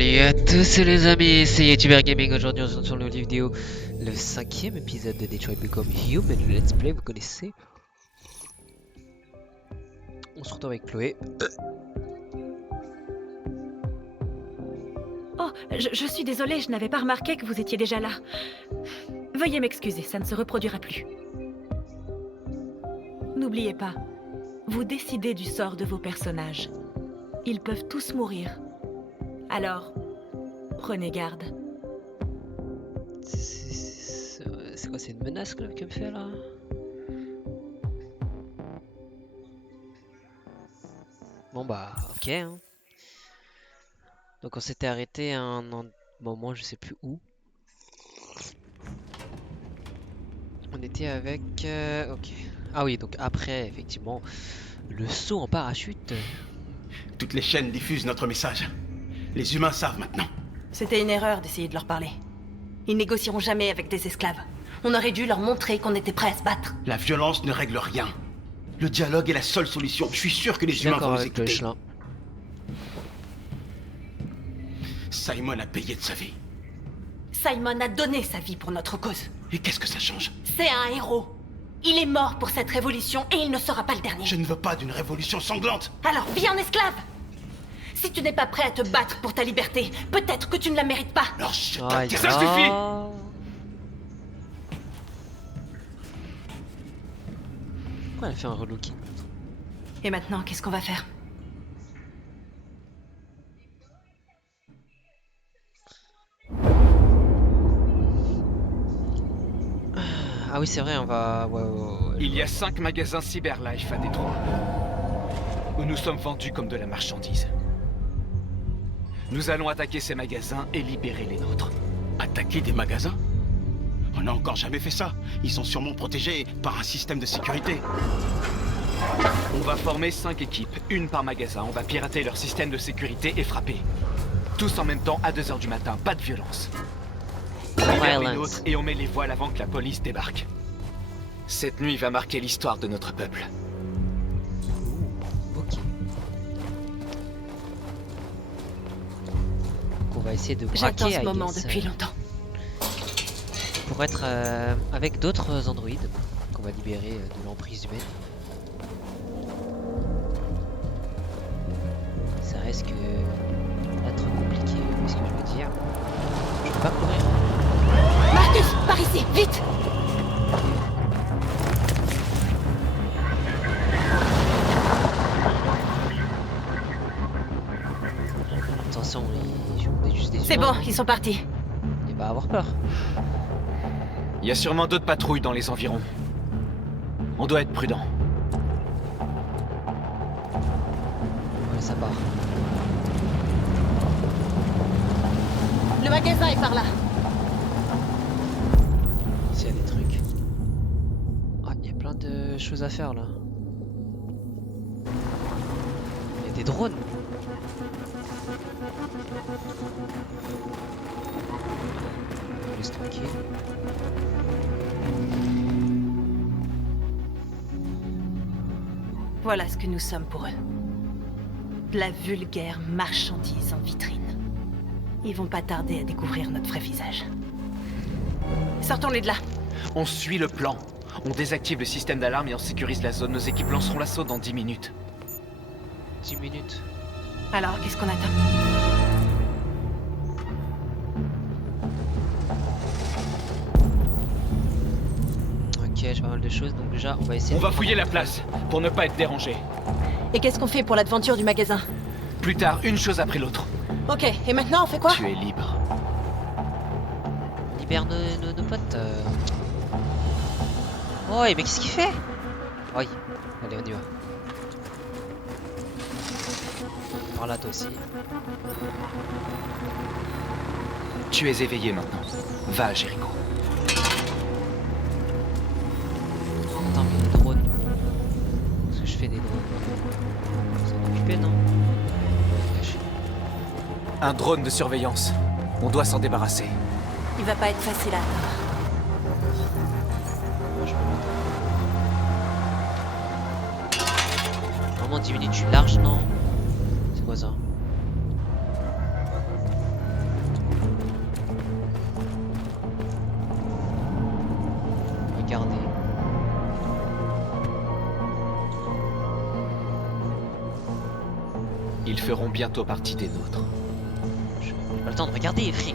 Salut à tous les amis, c'est YouTuber Gaming. Aujourd'hui on se retrouve sur une vidéo, le 5e épisode de Detroit Become Human, le let's play, vous connaissez. On se retrouve avec Chloé. Oh, je suis désolée, je n'avais pas remarqué que vous étiez déjà là. Veuillez m'excuser, ça ne se reproduira plus. N'oubliez pas, vous décidez du sort de vos personnages. Ils peuvent tous mourir. Alors, prenez garde. C'est quoi, c'est une menace qu'elle me fait là? Bon bah ok hein. Donc on s'était arrêté à un moment, je sais plus où. On était avec... ok. Ah oui, donc après effectivement le saut en parachute. Toutes les chaînes diffusent notre message. Les humains savent maintenant. C'était une erreur d'essayer de leur parler. Ils négocieront jamais avec des esclaves. On aurait dû leur montrer qu'on était prêts à se battre. La violence ne règle rien. Le dialogue est la seule solution. Je suis sûr que les humains vont nous avec le écouter. chelin. Simon a payé de sa vie. Simon a donné sa vie pour notre cause. Et qu'est-ce que ça change? C'est un héros. Il est mort pour cette révolution et il ne sera pas le dernier. Je ne veux pas d'une révolution sanglante. Alors, vis en esclave. Si tu n'es pas prêt à te battre pour ta liberté, peut-être que tu ne la mérites pas. Alors je Aïe, t'interdis. ça suffit. Pourquoi elle fait un relooking? Et maintenant, qu'est-ce qu'on va faire? Ah oui c'est vrai, on va... ouais. Il y a 5 magasins Cyberlife à Détroit, où nous sommes vendus comme de la marchandise. Nous allons attaquer ces magasins et libérer les nôtres. Attaquer des magasins? On n'a encore jamais fait ça. Ils sont sûrement protégés par un système de sécurité. On va former 5 équipes, une par magasin. On va pirater leur système de sécurité et frapper. Tous en même temps à 2 h du matin, pas de violence. On libère les nôtres et on met les voiles avant que la police débarque. Cette nuit va marquer l'histoire de notre peuple. Ok. Donc on va essayer de J'attends braquer ce moment Aegis, depuis longtemps. pour être avec d'autres androïdes qu'on va libérer de l'emprise humaine. Ça risque d'être compliqué, vous voyez ce que je veux dire. Je peux pas courir. Marcus, par ici, vite! Attention, on est juste des C'est humains, bon, ils sont partis. et pas avoir peur. Il y a sûrement d'autres patrouilles dans les environs. On doit être prudent. Ouais, ça part. Le magasin est par là. S'il y a des trucs. Ah, il y a plein de choses à faire là. Il y a des drones. On laisse tranquille. Voilà ce que nous sommes pour eux. De la vulgaire marchandise en vitrine. Ils vont pas tarder à découvrir notre vrai visage. Sortons-les de là. On suit le plan. On désactive le système d'alarme et on sécurise la zone. Nos équipes lanceront l'assaut dans 10 minutes. 10 minutes. Alors, qu'est-ce qu'on attend? Ok, j'ai pas mal de choses, donc déjà on va essayer. On de va prendre fouiller la un- place pour ne pas être dérangé. Et qu'est-ce qu'on fait pour l'aventure du magasin? Plus tard, une chose après l'autre. Ok, et maintenant on fait quoi? Tu es libre. On libère nos potes. Oh, mais qu'est-ce qu'il fait? Oui, allez, on y va. Par là, toi aussi. Tu es éveillé maintenant. Va à Jericho. Attends, mais les drones. Qu'est-ce que je fais des drones? Vous en occupez, non? Caché. Un drone de surveillance. On doit s'en débarrasser. Il va pas être facile à atteindre. Moi, je peux l'entendre. Vraiment 10 minutes, je suis large, non? C'est quoi ça? Ils feront bientôt partie des nôtres. J'ai pas le temps de regarder, frère.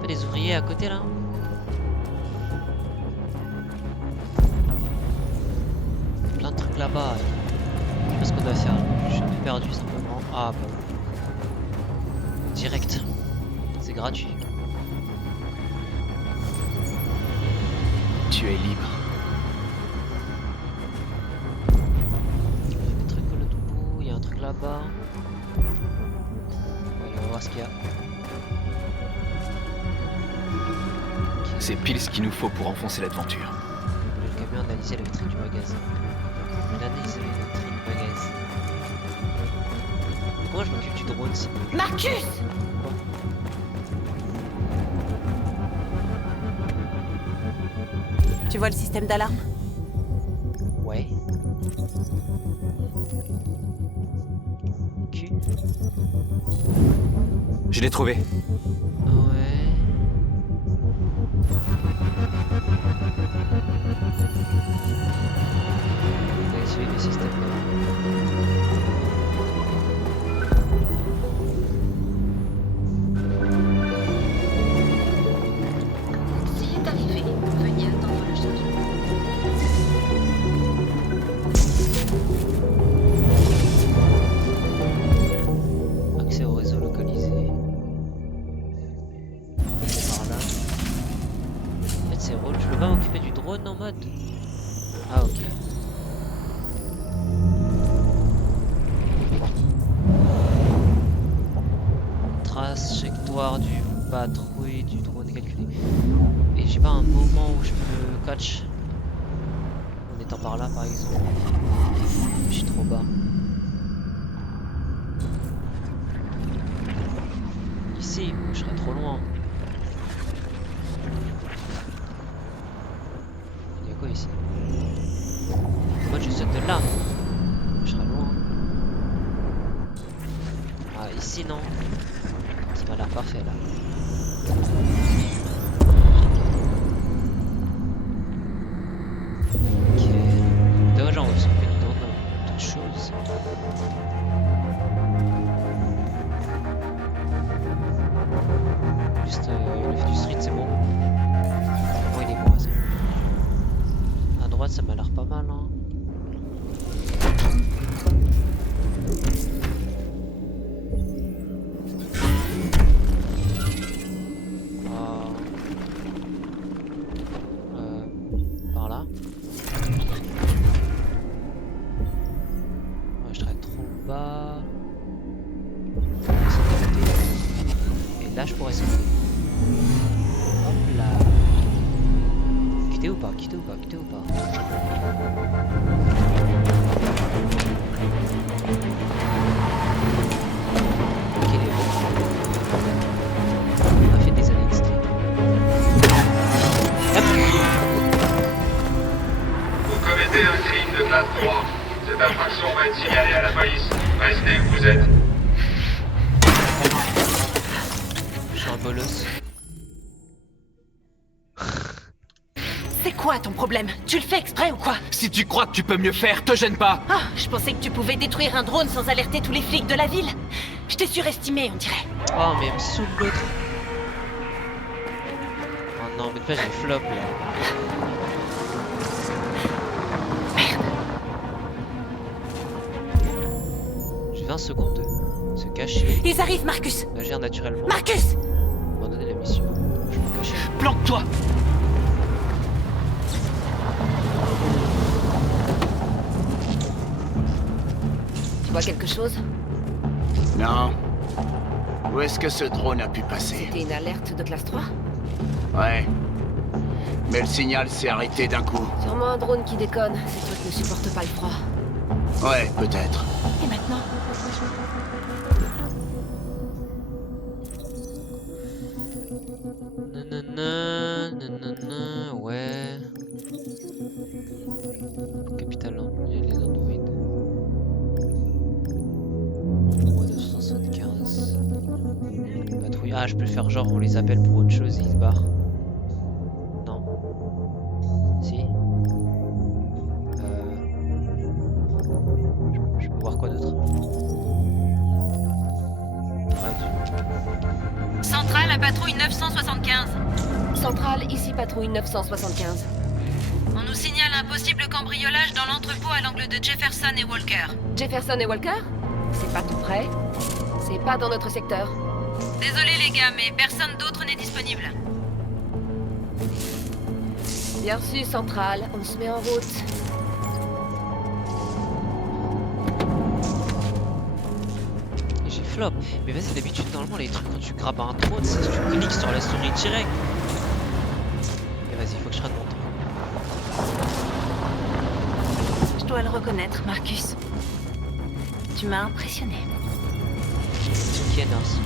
Pas des ouvriers à côté là? Plein de trucs là-bas. Je sais pas ce qu'on doit faire. Je suis un peu perdu simplement. Ah bah oui. Direct. C'est gratuit. Tu es libre. Il y a des trucs à l'autre bout. Il y a un truc là-bas. Allez, on va voir ce qu'il y a. C'est pile ce qu'il nous faut pour enfoncer l'aventure. Le camion a analysé la vitrine du magasin. Il a analysé la vitrine du magasin. Pourquoi je m'occupe du drone sinon? Marcus! Tu vois le système d'alarme? Ouais. Q. Je l'ai trouvé. Ouais. On va activer le système là. Essayez d'arriver. Veuillez attendre le chargement. Accès au réseau localisé. C'est par là. En fait c'est rôle. Je peux pas m'occuper du drone en mode. Ah ok. Trajectoire du patrouille du drone est calculée. Et j'ai pas un moment où je peux catch en étant par là par exemple. Je suis trop bas. Ici, je serais trop loin. Il y a quoi ici? Moi je saute de là. Je serais loin. Ah ici non. Ça m'a l'air parfait là. Ok. Dommage on s'en fait du drone dans d'autres choses. Juste le fait du street c'est bon. Moi il est bon ça. À droite ça m'a l'air pas mal hein. Par là. Ouais, je serais trop bas. Et là je pourrais sauter. Hop là. Quitter ou pas? Quitter ou pas? Quitter ou pas? Ok, il est bon. On a fait des années de stream. Hop. Vous commettez un crime de classe 3. Cette infraction va être signalée à la police. Restez où vous êtes. Je suis un bolos. C'est quoi ton problème? Tu le fais exprès ou quoi? Si tu crois que tu peux mieux faire, te gêne pas. Ah, je pensais que tu pouvais détruire un drone sans alerter tous les flics de la ville. Je t'ai surestimé, on dirait. Oh mais elle me saoule l'autre. Oh non mais déjà j'ai flop là. J'ai 20 secondes de se cacher, Ils arrivent, Marcus! d'agir naturellement, Marcus! abandonner la mission. Je vais me cacher. Planque-toi. Tu vois quelque chose? Non. Où est-ce que ce drone a pu passer? C'était une alerte de classe 3? Ouais. Mais le signal s'est arrêté d'un coup. Sûrement un drone qui déconne. Ces trucs ne supportent pas le froid. Ouais, peut-être. Et maintenant? Nanana, nanana, ouais. Capital Android, les androïdes. 375. Patrouille. Ah, je peux faire genre on les appelle pour autre chose et ils se barrent. Non. Si. patrouille 975. Centrale, ici patrouille 975. On nous signale un possible cambriolage dans l'entrepôt à l'angle de Jefferson et Walker. Jefferson et Walker? C'est pas tout près. C'est pas dans notre secteur. Désolé les gars, mais personne d'autre n'est disponible. Bien reçu, Centrale. On se met en route. Et j'ai flop. Mais vas-y, d'habitude, normalement, les trucs, quand tu grappes un trône, c'est tu cliques sur la souris direct. Mais vas-y, faut que je rate mon temps. Je dois le reconnaître, Marcus. Tu m'as impressionné. Ok, Nurse.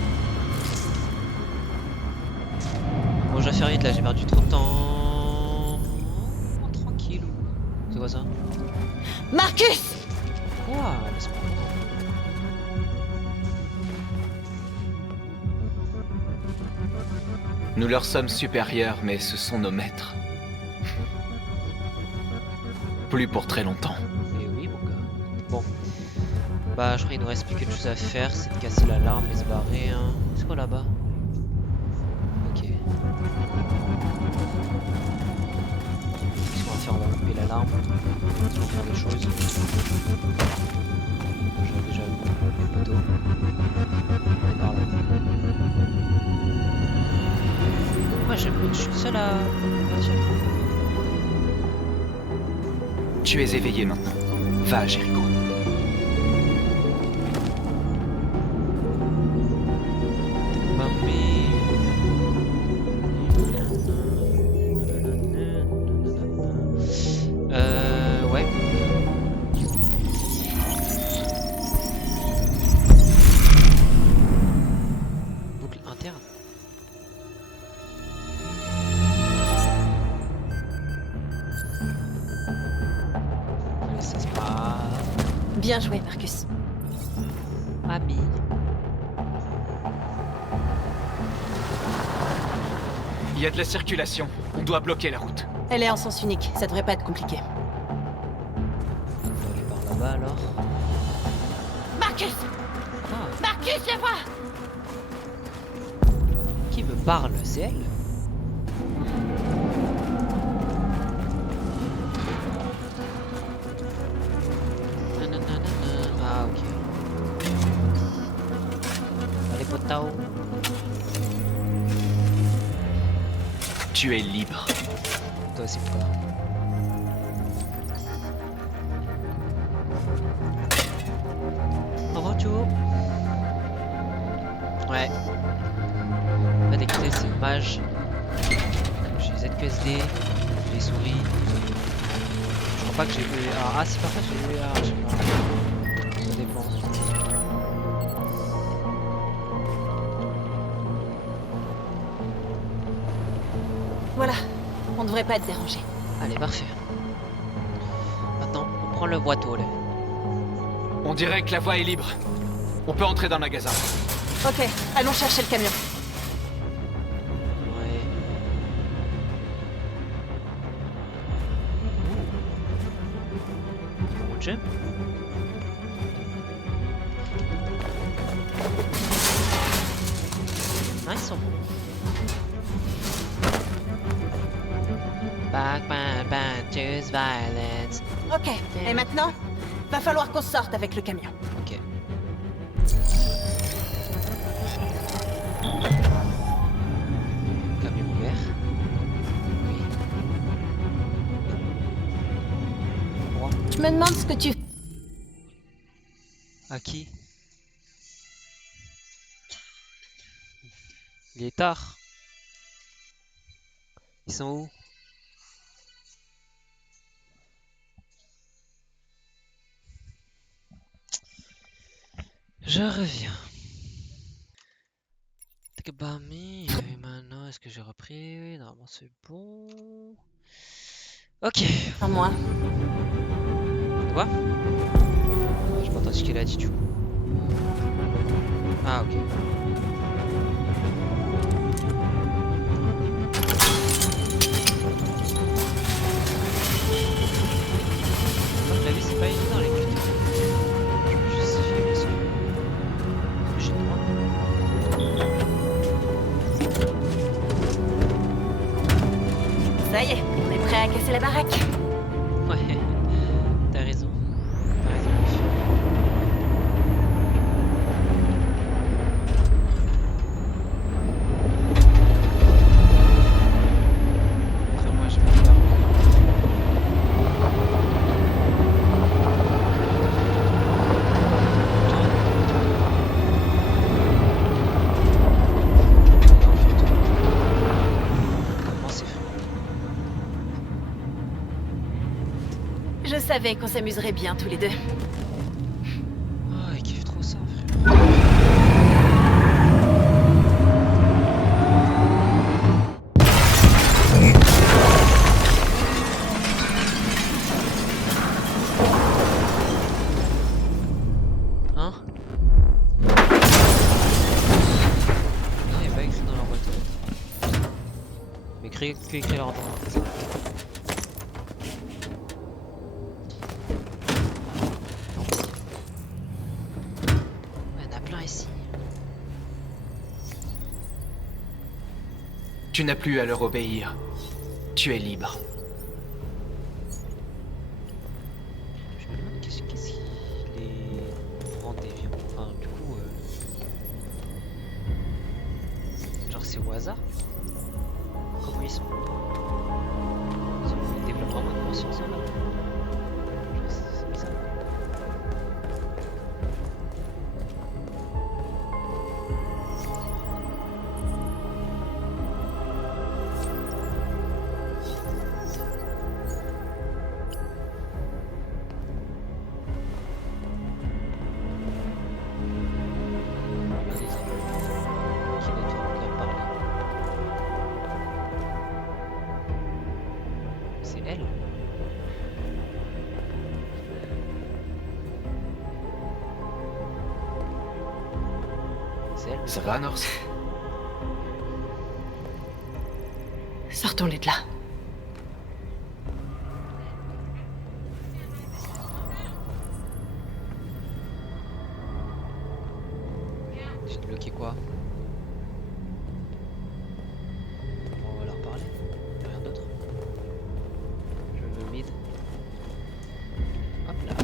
Bon, je vais faire vite là, j'ai perdu trop de temps. Tranquille. C'est quoi ça? Marcus! Quoi? Laisse-moi. Nous leur sommes supérieurs, mais ce sont nos maîtres. Plus pour très longtemps. Et oui, mon gars. Bon. Bah, je crois qu'il nous reste plus qu'une chose à faire, c'est de casser l'alarme et se barrer. Hein. C'est quoi là-bas? Ok. Qu'est-ce qu'on va faire? On va couper l'alarme. On va faire des choses. J'aurais déjà vu les poteaux. On est par là. Moi, je suis le seul à partir. Tu es éveillé maintenant. Va à Jericho. Ouais. Boucle interne. Allez, ça se passe. Bien joué, Marcus. Ami. Il y a de la circulation. On doit bloquer la route. Elle est en sens unique, ça devrait pas être compliqué. On va aller par là-bas alors. Marcus! Ah, Marcus, viens voir! qui me parle? C'est elle? Nananana. Ah, ok. Allez, potao. Tu es libre. Toi aussi, quoi. Au revoir, Tio. Ouais. Pas d'écouter ces mages. J'ai les ZQSD, j'ai les souris. Je crois pas que j'ai vu. Ah, si parfois j'ai vu. Ah, je sais pas. Ça dépend. Voilà, on devrait pas être dérangé. Allez, parfait. Maintenant, on prend le boiteau là. On dirait que la voie est libre. On peut entrer dans le magasin. Ok, allons chercher le camion. Ouais. Bon jeu. Nice. Back, choose violence. Ok, et maintenant, va falloir qu'on sorte avec le camion. Ok. Camion ouvert. Oui. Droit. Je me demande ce que tu... À qui? Il est tard. Ils sont où? Je reviens. Takabami, maintenant, est-ce que j'ai repris? Oui, normalement c'est bon. Ok. À moi. Quoi? Je pas entendu ce qu'elle a dit du coup. Ah, ok. Comme je l'ai vu, c'est pas évident les putains. Je vais justifier parce que j'ai le droit. casser la baraque. Ouais, t'as raison. T'as raison, meuf. Enfin, moi, je vais pas. Comment c'est fait? Je savais qu'on s'amuserait bien tous les deux. Oh, il kiffe trop ça, frère. Hein? Non, il n'y a pas écrit dans leur boîte aux lettres. Mais écrit leur boîte. Il y en a plein ici. Tu n'as plus à leur obéir. Tu es libre. Je me demande qu'est-ce qui les rend déviants. Enfin, du coup, genre c'est au hasard. Comment ils sont? Ils développent vraiment une conscience en là. C'est bizarre. Regardez ça. Qui est en train de parler? C'est elle. C'est elle. Ça va, Norse? Sortons-les de là. J'ai débloqué quoi? Bon, on va leur parler. Rien d'autre. Je me mid. Hop là.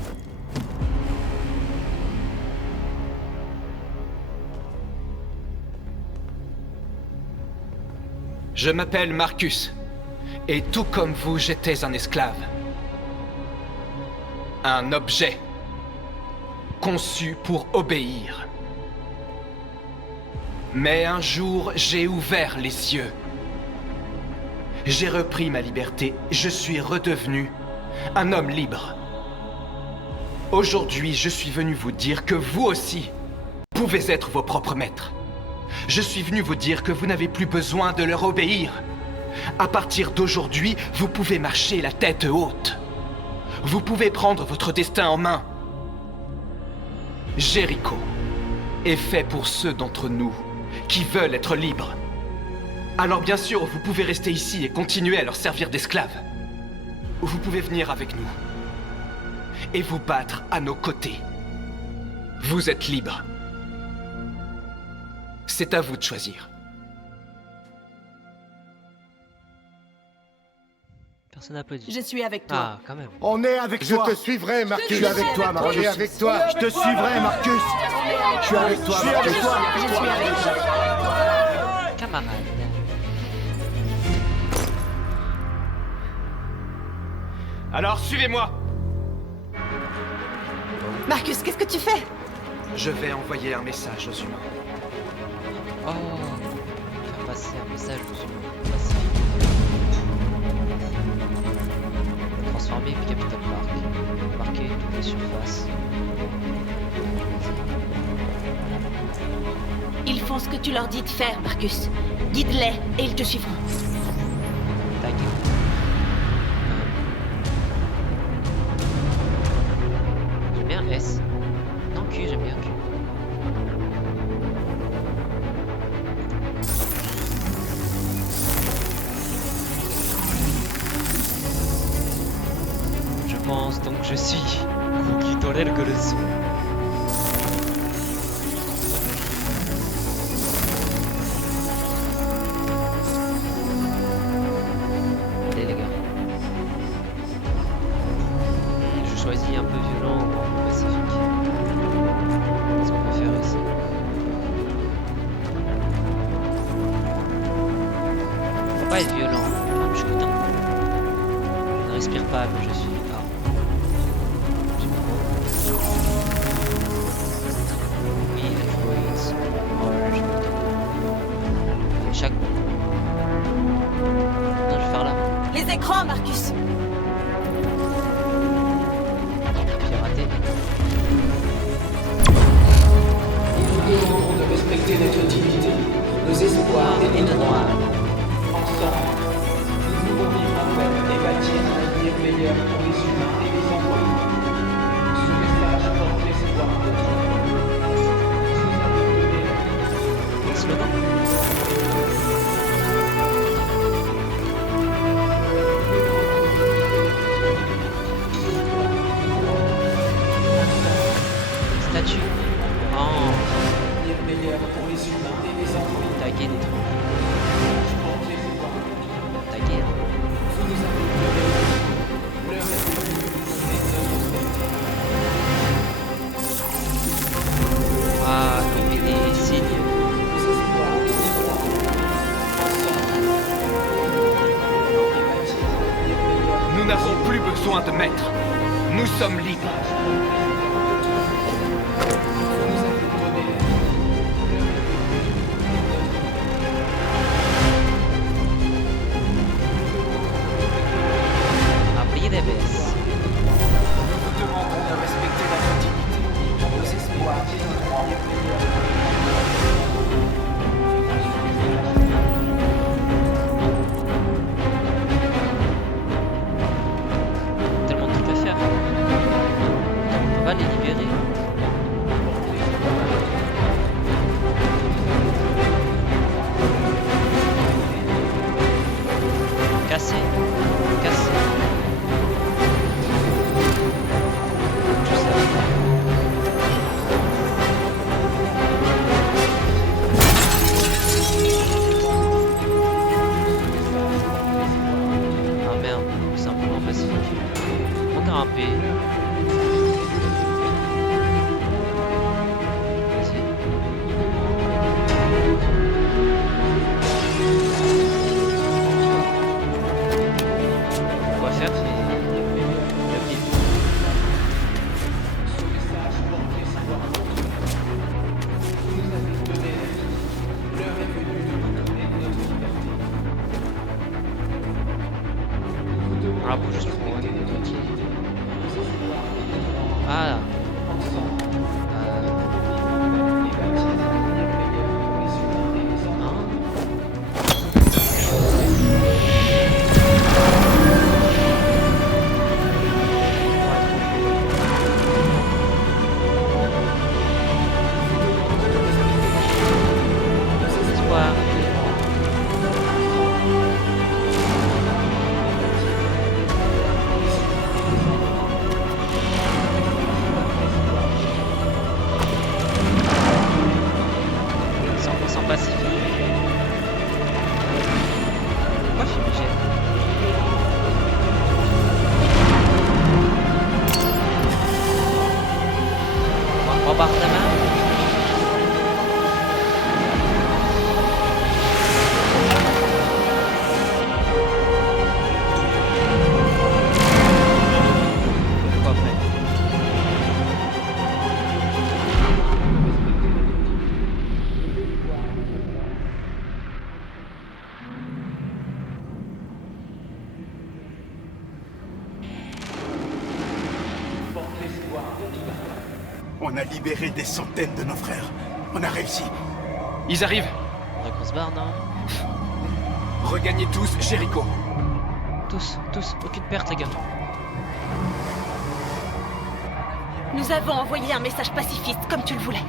Je m'appelle Marcus. Et tout comme vous, j'étais un esclave. Un objet. Conçu pour obéir. Mais un jour, j'ai ouvert les yeux. J'ai repris ma liberté. Je suis redevenu un homme libre. Aujourd'hui, je suis venu vous dire que vous aussi pouvez être vos propres maîtres. Je suis venu vous dire que vous n'avez plus besoin de leur obéir. À partir d'aujourd'hui, vous pouvez marcher la tête haute. Vous pouvez prendre votre destin en main. Jéricho est fait pour ceux d'entre nous qui veulent être libres. Alors bien sûr, vous pouvez rester ici et continuer à leur servir d'esclaves. Ou vous pouvez venir avec nous et vous battre à nos côtés. Vous êtes libres. C'est à vous de choisir. Personne n'applaudit. Je suis avec toi. Ah, quand même. On est avec Je toi. te suivrai, Marcus. Je suis avec toi, Marcus. On est avec toi. Je te suivrai, Marcus. Je suis avec toi, Marcus. Je suis avec toi. Camarade. Alors suivez-moi. Marcus, qu'est-ce que tu fais? Je vais envoyer un message aux humains. Oh, faire passer un message aux humains. Pacifique. Transformer Capital Park. Marquer toutes les surfaces. Ils font ce que tu leur dis de faire, Marcus. Guide-les et ils te suivront. Tag. J'aime bien S. Non, Q, j'aime bien Q. Je pense donc je suis qui tolère que le son. Allez les gars. choisis un peu violent ou un peu pacifique. Qu'est-ce qu'on peut faire ici? Faut pas être violent, je suis content. Je ne respire pas, mais je suis. Ah. J'ai pas quoi. Oui, influence. Oh, je suis content. Chaque. Non, je vais faire là. Les écrans, Marcus. Pirater. Nous nous demandons de respecter notre dignité, nos espoirs et nos droits. Ensemble, nous pouvons vivre en paix et bâtir un avenir meilleur pour les humains et les envoyés. Ce message porte l'espoir de tous. Slogan. Statue. Oh, Avenir meilleur pour les humains et les envoyés. taguer des trucs. Porte l'espoir. Taguer. Vous nous avez donné l'heure est venue de donner notre respect. Ah, on fait des signes. Nos espoirs et nos droits. Ensemble, nous pouvons bâtir un avenir meilleur. Nous n'avons plus besoin de maîtres. Nous sommes libres. Abrir des baisses. Nous vous demandons de respecter notre dignité, nos espoirs et nos droits. Tellement de trucs à faire. On peut pas les libérer. Casser. Casser. Je sais. Ah merde, simplement pacifique. On grimper. Vas-y. On va faire le pied. Ah bon, juste pour moi. Ah. Espoir. Sans pacifique. Pourquoi je suis obligé? Bombardement. Quoi après? On a libéré des centaines de nos frères. On a réussi. Ils arrivent. Faudrait qu'on se barre, non? Regagnez tous Jéricho. Tous, aucune perte les gars. Nous avons envoyé un message pacifiste comme tu le voulais.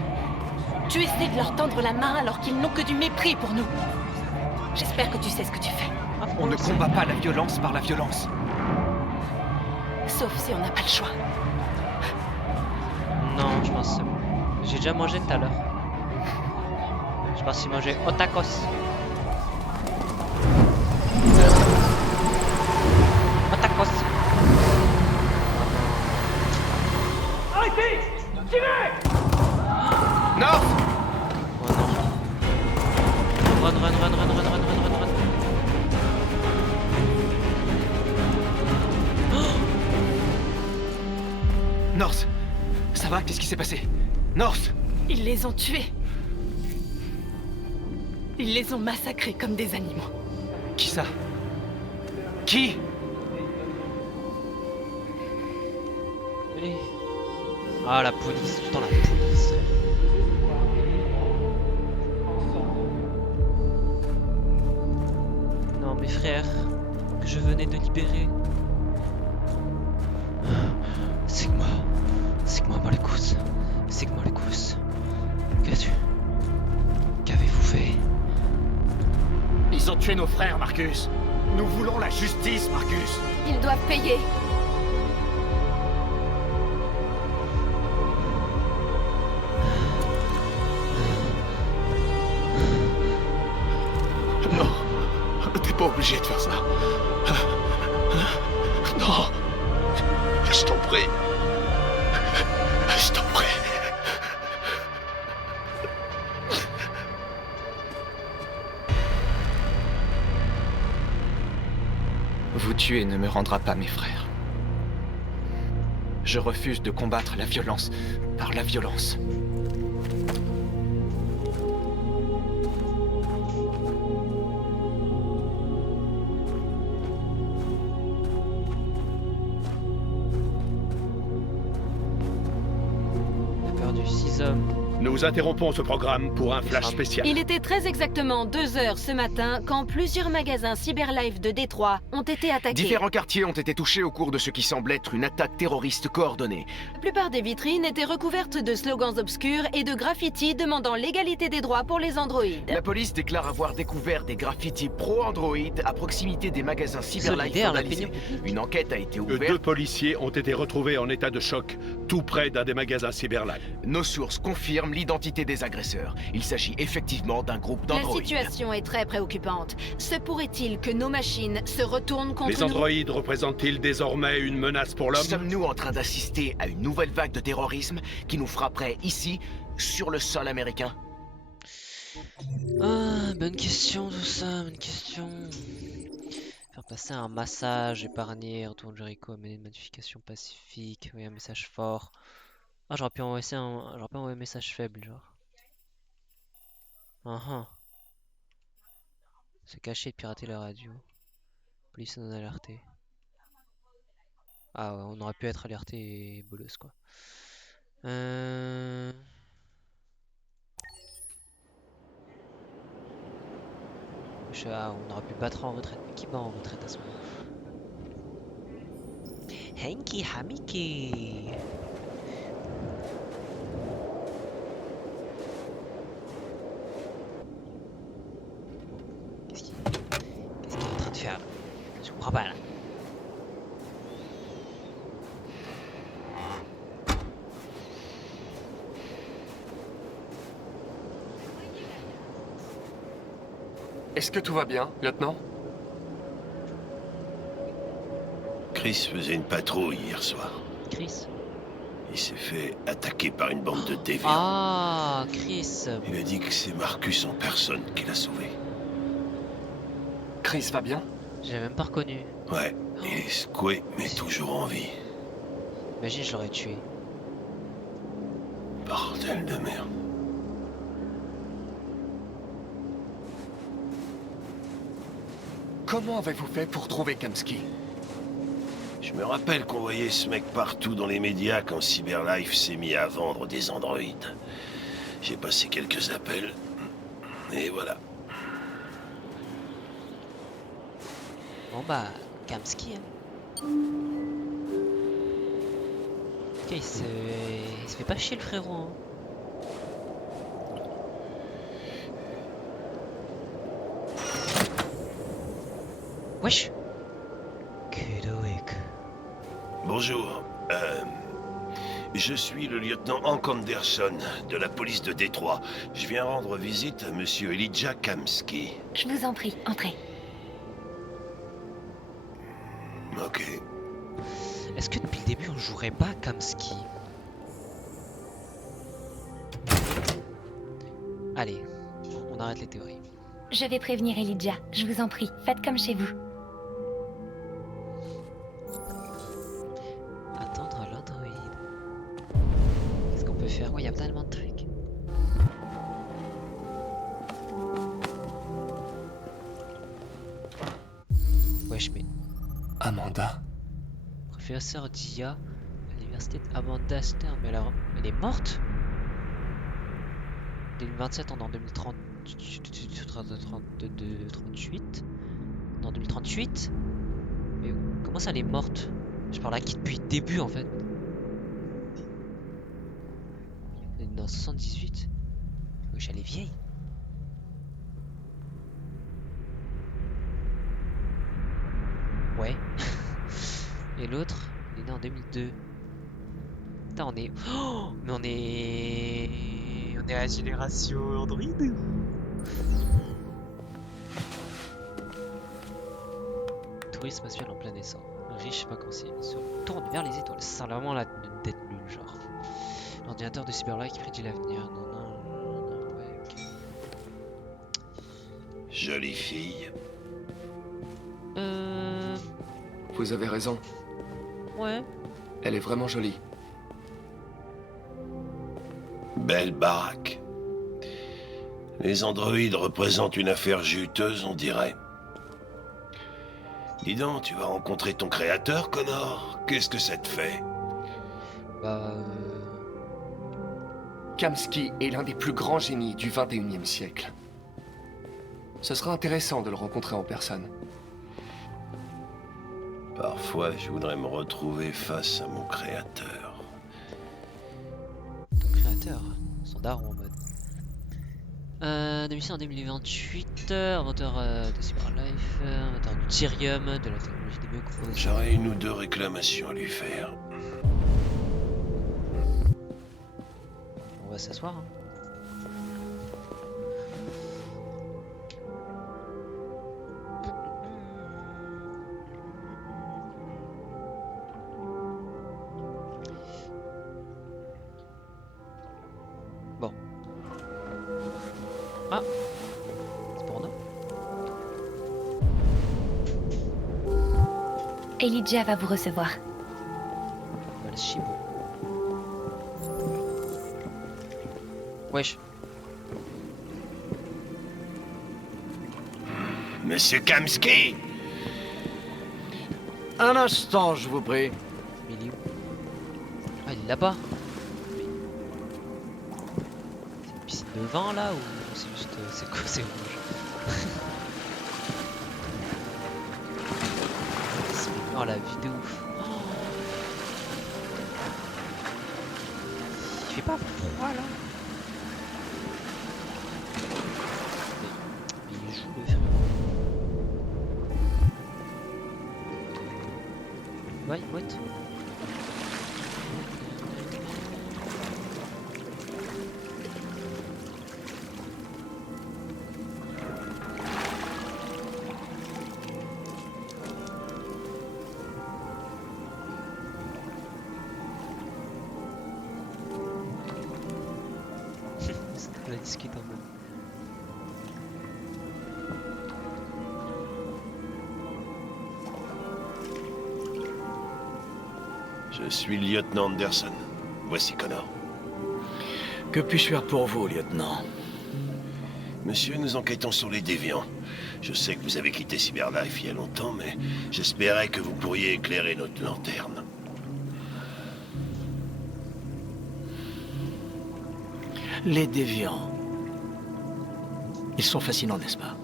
Tu essaies de leur tendre la main alors qu'ils n'ont que du mépris pour nous. J'espère que tu sais ce que tu fais. On ne combat pas la violence par la violence. Sauf si on n'a pas le choix. Non, je pense que c'est bon. J'ai déjà mangé tout à l'heure. Je pense qu'il mangeait au tacos. Au tacos. North! Oh non. Run, run, run, run, run, run, run, run, run. North! Ça va? Qu'est-ce qui s'est passé? North! Ils les ont tués. Ils les ont massacrés comme des animaux. Qui ça? Qui? Allez. Ah, la police, tout le temps la police. Non, mes frères, que je venais de libérer. Sigma, Malkus, Sigma Malkus. Qu'avez-vous fait? Ils ont tué nos frères, Marcus. Nous voulons la justice, Marcus. Ils doivent payer. Non, t'es pas obligé de faire ça. Non, je t'en prie. Je t'en prie. Vous tuer ne me rendra pas mes frères. Je refuse de combattre la violence par la violence. On a perdu 6 hommes. Nous interrompons ce programme pour un flash spécial. Il était très exactement 2 heures ce matin quand plusieurs magasins Cyberlife de Détroit ont été attaqués. Différents quartiers ont été touchés au cours de ce qui semble être une attaque terroriste coordonnée. La plupart des vitrines étaient recouvertes de slogans obscurs et de graffitis demandant l'égalité des droits pour les androïdes. La police déclare avoir découvert des graffitis pro-Android à proximité des magasins Cyberlife vandalisés. Une enquête a été ouverte. 2 policiers ont été retrouvés en état de choc, tout près d'un des magasins Cyberlife. Nos sources confirment l'identité des agresseurs. Il s'agit effectivement d'un groupe La d'androïdes. situation est très préoccupante. Se pourrait-il que nos machines se retournent contre Les nous? androïdes représentent-ils désormais une menace pour l'homme? Sommes-nous en train d'assister à une nouvelle vague de terrorisme qui nous frapperait ici, sur le sol américain? Ah, bonne question tout ça, bonne question. Faire passer un massage, épargner, retourne Jericho, amener une modification pacifique, oui, un message fort. Ah, j'aurais pu envoyer un message faible, genre. Se cacher et pirater la radio. Police non alertée. Ah ouais, on aurait pu être alerté et bolos quoi. On aurait pu battre en retraite. Mais qui bat en retraite à ce moment? Henki Hamiki. Qu'est-ce qu'il est en train de faire là? Je comprends pas là. Est-ce que tout va bien, lieutenant? Chris faisait une patrouille hier soir. Chris? Il s'est fait attaquer par une bande de déviants. Ah, Chris. Il a dit que c'est Marcus en personne qui l'a sauvé. Chris va bien? J'ai même pas reconnu. Ouais, il est secoué, mais toujours en vie. Imagine, je l'aurais tué. Bordel de merde. Comment avez-vous fait pour trouver Kamsky? Je me rappelle qu'on voyait ce mec partout dans les médias quand Cyberlife s'est mis à vendre des androïdes. J'ai passé quelques appels, et voilà. Bon bah, Kamsky. Hein. Ok, il se fait pas chier le frérot. Hein. Wesh. Bonjour. Je suis le lieutenant Hank Anderson de la police de Détroit. Je viens rendre visite à monsieur Elijah Kamsky. Je vous en prie, entrez. Ok. Est-ce que depuis le début on jouerait pas Kamsky? Allez, on arrête les théories. Je vais prévenir Elijah, je vous en prie, faites comme chez vous. Attendre l'androïde. Qu'est-ce qu'on peut faire? Ouais, il y a tellement de trucs. Wesh, mais... Amanda. Professeur Dia à l'université d'Amanda Stern. Mais alors, elle est morte? 2027, on est en 2030. 38? Non, 2038? Mais comment ça, elle est morte? Je parle à qui depuis le début en fait? Elle est dans 78? Wesh, elle est vieille. Ouais. Et l'autre, il est né en 2002. Putain, on est... Oh, mais on est à la génération Android. Tourisme spatial en plein essor. Riche vacancier se tourne vers les étoiles. Ça sert vraiment là d'être nul, genre. L'ordinateur de Cyberlife qui prédit l'avenir. Non, ouais, ok. Jolie fille. Vous avez raison. Ouais. Elle est vraiment jolie. Belle baraque. Les androïdes représentent une affaire juteuse, on dirait. Dis donc, tu vas rencontrer ton créateur, Connor. Qu'est-ce que ça te fait? Kamsky est l'un des plus grands génies du 21e siècle. Ce sera intéressant de le rencontrer en personne. Parfois, je voudrais me retrouver face à mon créateur. Ton créateur? Son daron en mode. Débuté en 2028, inventeur de Cyberlife, inventeur du Tyrium, de la technologie des micros. J'aurais une ou deux réclamations à lui faire. On va s'asseoir. Hein. Bon. Ah, c'est pour nous. Elijah va vous recevoir. Voilà, Shibo. Wesh. Monsieur Kamsky! Un instant, je vous prie. Mais il est où? Ah, il est là-bas. C'est une piscine de vin là ou c'est juste. C'est quoi? C'est rouge. Oh la vie de ouf. Oh. Il fait pas froid là? Mais il joue le frérot. Ouais, what? La disquette en mode. Je suis le lieutenant Anderson. Voici Connor. Que puis-je faire pour vous, lieutenant? Monsieur, nous enquêtons sur les déviants. Je sais que vous avez quitté Cyberlife il y a longtemps, mais j'espérais que vous pourriez éclairer notre lanterne. Les déviants. Ils sont fascinants, n'est-ce pas?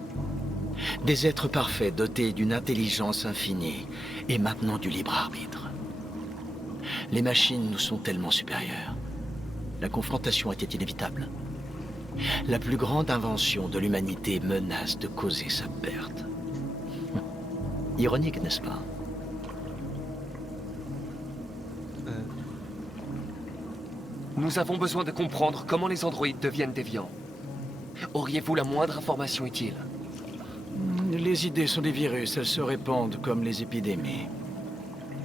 Des êtres parfaits dotés d'une intelligence infinie et maintenant du libre arbitre. Les machines nous sont tellement supérieures. La confrontation était inévitable. La plus grande invention de l'humanité menace de causer sa perte. Ironique, n'est-ce pas? Nous avons besoin de comprendre comment les androïdes deviennent déviants. Auriez-vous la moindre information utile? Les idées sont des virus, elles se répandent comme les épidémies.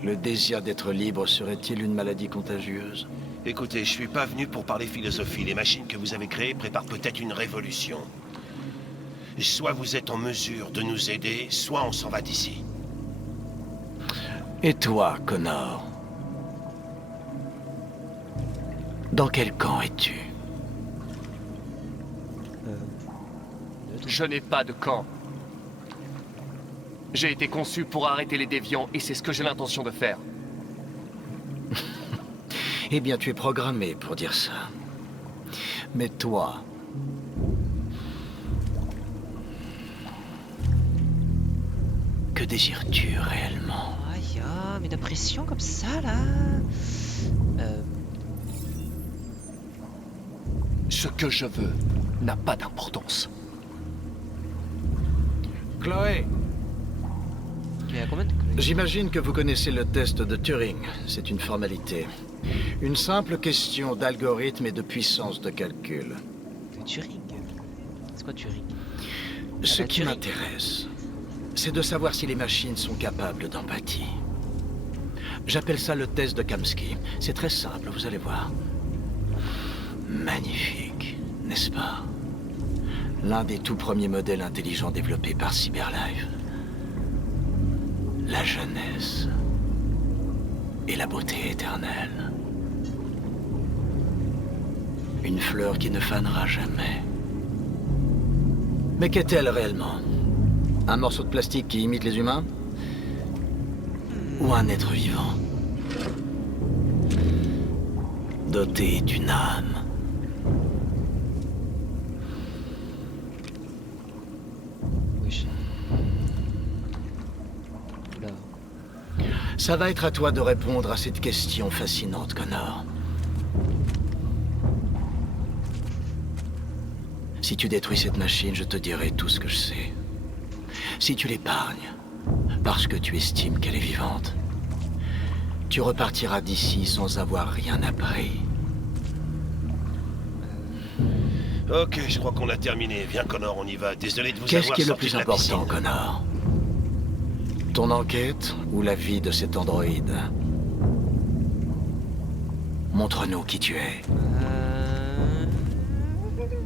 Le désir d'être libre serait-il une maladie contagieuse? Écoutez, je suis pas venu pour parler philosophie. Les machines que vous avez créées préparent peut-être une révolution. Soit vous êtes en mesure de nous aider, soit on s'en va d'ici. Et toi, Connor? Dans quel camp es-tu? Je n'ai pas de camp. J'ai été conçu pour arrêter les déviants et c'est ce que j'ai l'intention de faire. Eh bien, tu es programmé pour dire ça. Mais toi... Que désires-tu réellement? Aïe, mais de pression comme ça, là. Ce que je veux n'a pas d'importance. Chloé! Il y a combien de... J'imagine que vous connaissez le test de Turing. C'est une formalité. Une simple question d'algorithme et de puissance de calcul. De Turing? C'est quoi Turing? Ce qui m'intéresse, c'est de savoir si les machines sont capables d'empathie. J'appelle ça le test de Kamsky. C'est très simple, vous allez voir. Magnifique, n'est-ce pas? L'un des tout premiers modèles intelligents développés par Cyberlife. La jeunesse et la beauté éternelle. Une fleur qui ne fanera jamais. Mais qu'est-elle réellement? Un morceau de plastique qui imite les humains? Ou un être vivant? Doté d'une âme? Ça va être à toi de répondre à cette question fascinante, Connor. Si tu détruis cette machine, je te dirai tout ce que je sais. Si tu l'épargnes, parce que tu estimes qu'elle est vivante, tu repartiras d'ici sans avoir rien appris. Ok, je crois qu'on a terminé. Viens, Connor, on y va. Désolé de vous avoir Qu'est-ce qui est le sorti plus de la important, piscine. Connor? Ton enquête ou la vie de cet androïde? Montre-nous qui tu es.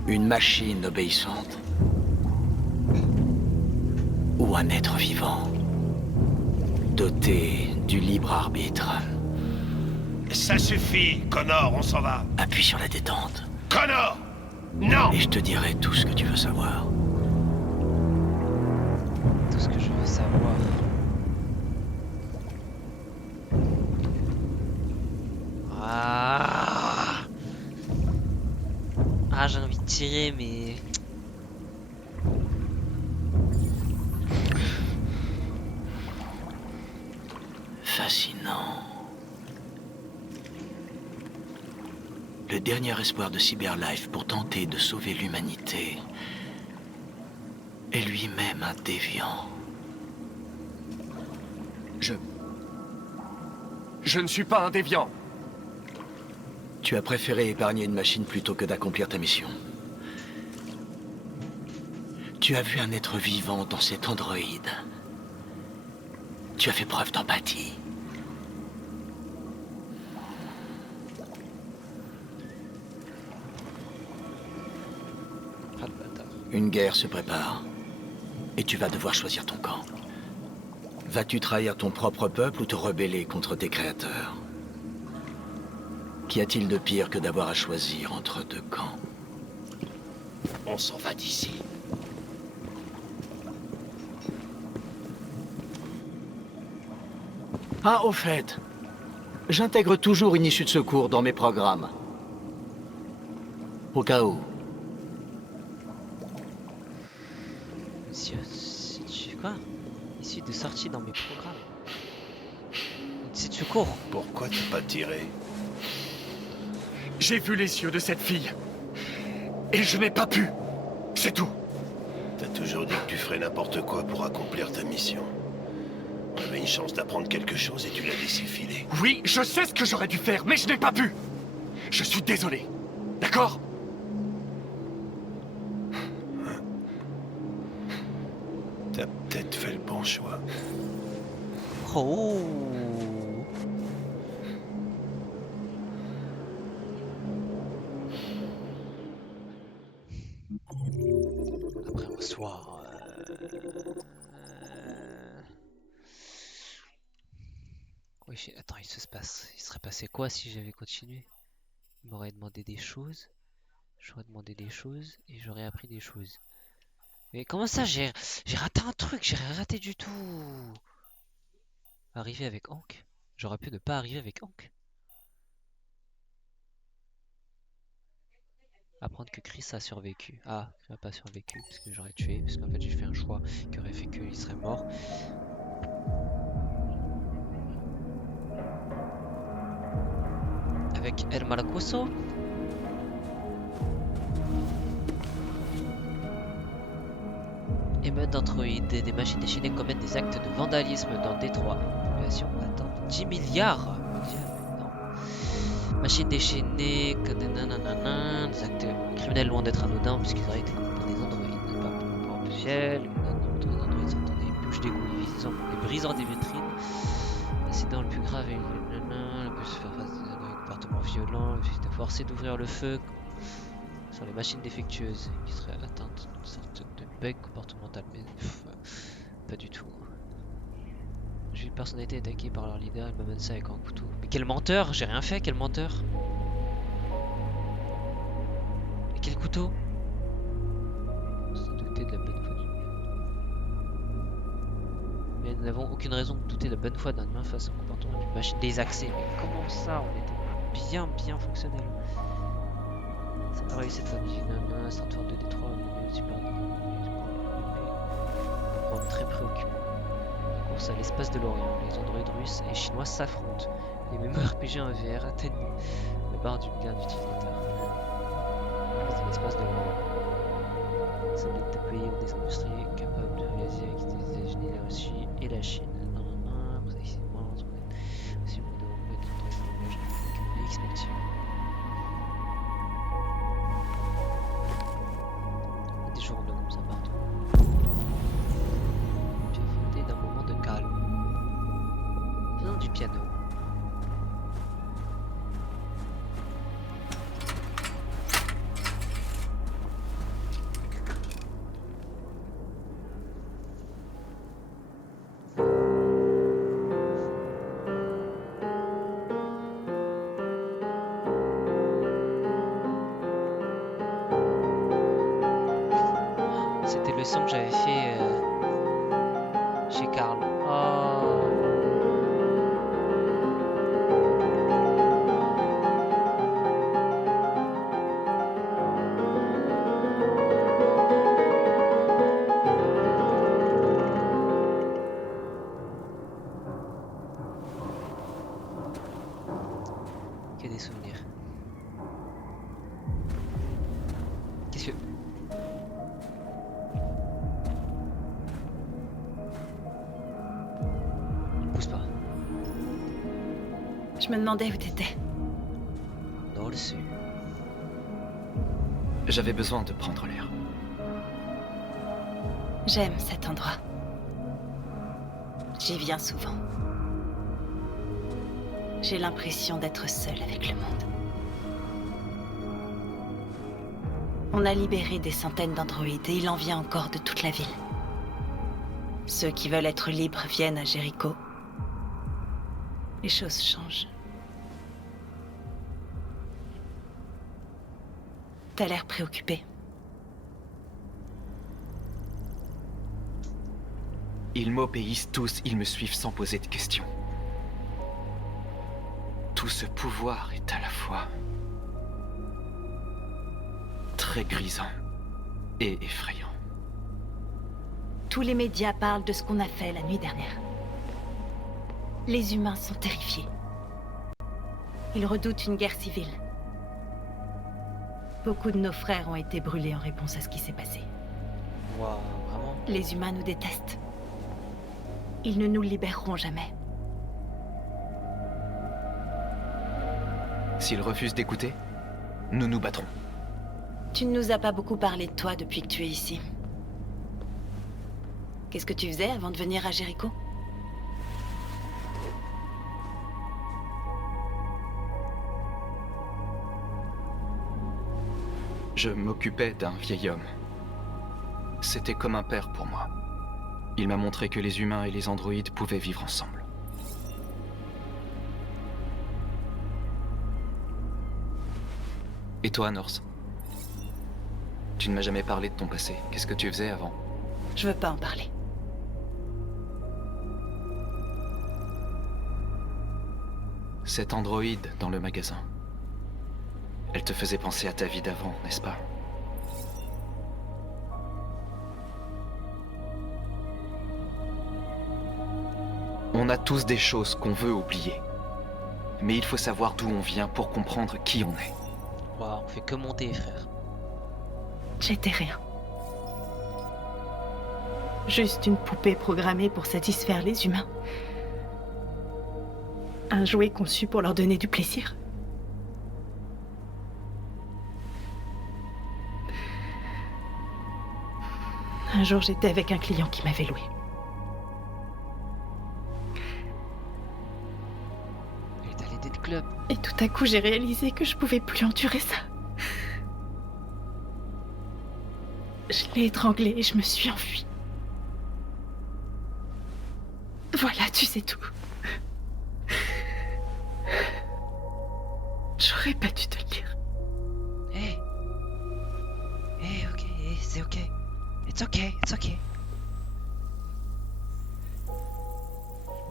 Une machine obéissante? Ou un être vivant? Doté du libre arbitre? Ça suffit, Connor, on s'en va. Appuie sur la détente. Connor! Non! Et je te dirai tout ce que tu veux savoir. Tout ce que je veux savoir. Ah, j'ai envie de tirer, mais... Fascinant. Le dernier espoir de Cyberlife pour tenter de sauver l'humanité est lui-même un déviant. Je ne suis pas un déviant. Tu as préféré épargner une machine plutôt que d'accomplir ta mission. Tu as vu un être vivant dans cet androïde. Tu as fait preuve d'empathie. Une guerre se prépare. Et tu vas devoir choisir ton camp. Vas-tu trahir ton propre peuple ou te rebeller contre tes créateurs? Qu'y a-t-il de pire que d'avoir à choisir entre deux camps? On s'en va d'ici. Ah, au fait, j'intègre toujours une issue de secours dans mes programmes. Au cas où. Monsieur, quoi? Issue de sortie dans mes programmes. C'est de secours. Pourquoi t'as pas tiré? J'ai vu les yeux de cette fille. Et je n'ai pas pu. C'est tout. T'as toujours dit que tu ferais n'importe quoi pour accomplir ta mission. On avait une chance d'apprendre quelque chose et tu l'as laissé filer. Oui, je sais ce que j'aurais dû faire, mais je n'ai pas pu. Je suis désolé. D'accord? T'as peut-être fait le bon choix. Oh. soir. Oui, attends, il serait passé quoi si j'avais continué? Il m'aurait demandé des choses, j'aurais demandé des choses et j'aurais appris des choses. Mais comment ça, j'ai raté un truc, j'ai rien raté du tout. Arriver avec Hank? J'aurais pu ne pas arriver avec Hank. Apprendre que Chris a survécu. Ah, il n'a pas survécu parce que j'aurais tué, parce qu'en fait j'ai fait un choix qui aurait fait qu'il serait mort. Avec El Malacoso. Émeutes d'androïdes et des machines déchaînées commettent des actes de vandalisme dans Détroit. La population atteint 10 milliards. Non. Machines déchaînées, des actes criminels loin d'être anodins puisqu'ils auraient été pour des androïdes. Pas pour rapport au ciel, les androïdes sortant des bouches d'égout et brisant des vitrines. L'incident le plus grave est le peut se faire face à un comportement violent, le fait de forcer d'ouvrir le feu sur les machines défectueuses qui seraient atteintes d'une sorte de bug comportemental. Mais pas du tout. J'ai une personnalité attaquée par leur leader, il m'amène ça avec un couteau. Mais quel menteur! J'ai rien fait, quel menteur! Et quel couteau? Sans douter de la bonne foi du... Mais nous n'avons aucune raison de douter de la bonne foi d'un humain face au comportement d'une machine désaxée. Mais comment ça? On était bien fonctionnel. Ça paraît cette famille, c'est un tour de Détroit, mais aussi par très préoccupant. La course à l'espace de l'Orient, les androïdes russes et chinois s'affrontent. Les MMORPG en VR atteignent la barre du milliard d'utilisateurs. La course à l'espace de l'Orient. Ça doit être pays ou des industries capables de réaliser avec les États-Unis, la Russie et la Chine. Des journaux comme ça partout. J'ai profité d'un moment de calme. Faisons du piano. C'était le son que j'avais fait chez Karl. Oh. Que des souvenirs. Qu'est-ce que... Je me demandais où t'étais. Dans le sud. J'avais besoin de prendre l'air. J'aime cet endroit. J'y viens souvent. J'ai l'impression d'être seule avec le monde. On a libéré des centaines d'androïdes et il en vient encore de toute la ville. Ceux qui veulent être libres viennent à Jéricho. Les choses changent. T'as l'air préoccupé. Ils m'obéissent tous, ils me suivent sans poser de questions. Tout ce pouvoir est à la fois très grisant et effrayant. Tous les médias parlent de ce qu'on a fait la nuit dernière. Les humains sont terrifiés. Ils redoutent une guerre civile. Beaucoup de nos frères ont été brûlés en réponse à ce qui s'est passé. Waouh, vraiment? Les humains nous détestent. Ils ne nous libéreront jamais. S'ils refusent d'écouter, nous nous battrons. Tu ne nous as pas beaucoup parlé de toi depuis que tu es ici. Qu'est-ce que tu faisais avant de venir à Jéricho? Je m'occupais d'un vieil homme. C'était comme un père pour moi. Il m'a montré que les humains et les androïdes pouvaient vivre ensemble. Et toi, Norse? Tu ne m'as jamais parlé de ton passé. Qu'est-ce que tu faisais avant? Je veux pas en parler. Cette androïde dans le magasin. Elle te faisait penser à ta vie d'avant, n'est-ce pas? On a tous des choses qu'on veut oublier. Mais il faut savoir d'où on vient pour comprendre qui on est. Waouh, on fait que monter, frère. J'étais rien. Juste une poupée programmée pour satisfaire les humains. Un jouet conçu pour leur donner du plaisir. Un jour, j'étais avec un client qui m'avait loué. Elle est à l'idée de club. Et tout à coup, j'ai réalisé que je pouvais plus endurer ça. Je l'ai étranglée et je me suis enfuie. Voilà, tu sais tout. J'aurais pas dû te le dire. Hé, ok, c'est ok. It's okay, it's okay.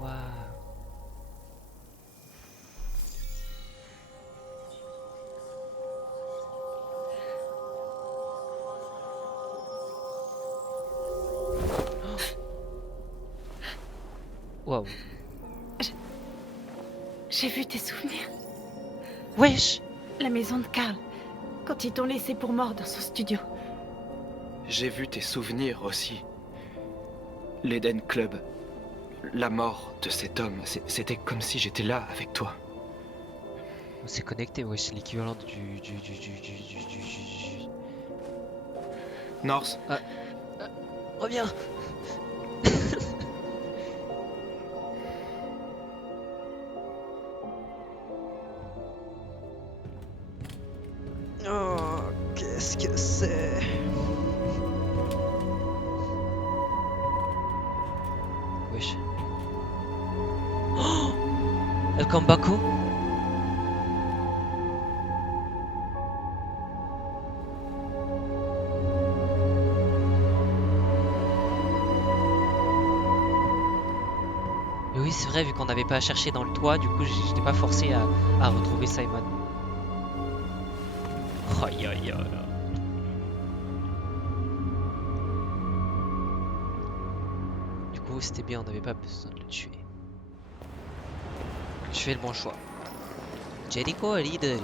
Waouh. Waouh. J'ai vu tes souvenirs. Wesh. La maison de Karl, quand ils t'ont laissé pour mort dans son studio. J'ai vu tes souvenirs aussi. L'Eden Club. La mort de cet homme. C'était comme si j'étais là avec toi. On s'est connecté, ouais, c'est l'équivalent du... Norse. Reviens. Oh, qu'est-ce que c'est? Wesh. Oh, El Kambaku. Mais oui, c'est vrai, vu qu'on n'avait pas à chercher dans le toit, du coup, je n'étais pas forcé à retrouver Simon. Aïe aïe aïe. Du coup, c'était bien, on n'avait pas besoin de le tuer. Je fais le bon choix. Jericho a leader.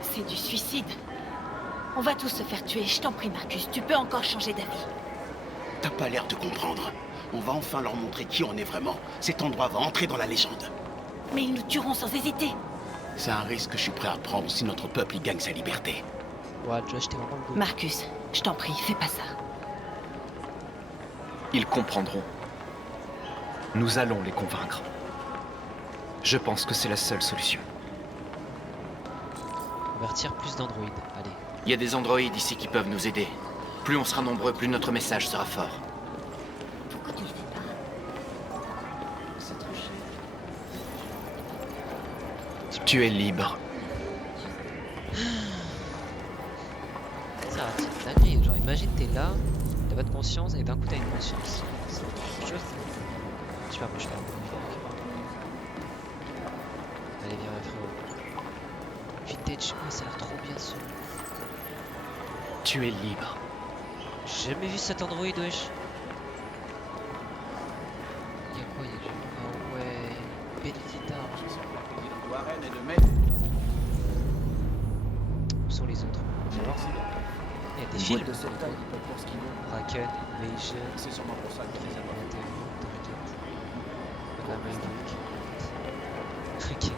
C'est du suicide. On va tous se faire tuer, je t'en prie Marcus, tu peux encore changer d'avis. T'as pas l'air de comprendre. On va enfin leur montrer qui on est vraiment. Cet endroit va entrer dans la légende. Mais ils nous tueront sans hésiter. C'est un risque que je suis prêt à prendre si notre peuple y gagne sa liberté. Ouais, Josh, t'es vraiment le goût. Marcus, je t'en prie, fais pas ça. Ils comprendront. Nous allons les convaincre. Je pense que c'est la seule solution. Convertir plus d'androïdes, allez. Il y a des androïdes ici qui peuvent nous aider. Plus on sera nombreux, plus notre message sera fort. Pourquoi tu le fais pas? C'est trop cher. Tu es libre. Ça va, c'est la nuit. Genre, imagine, t'es là, t'as pas de conscience, et d'un coup t'as une conscience. C'est quelque chose. Je sais pas, moi je fais un peu. Allez, viens, frérot. Vintage, oh, ça a l'air trop bien ce. Tu es libre. J'ai jamais vu cet androïde, wesh. Y'a quoi, y'a du. Ah ouais. Benedita. Où sont les autres? Il y a des films. Raken, Invasion. C'est sûrement pour ça que les Ok.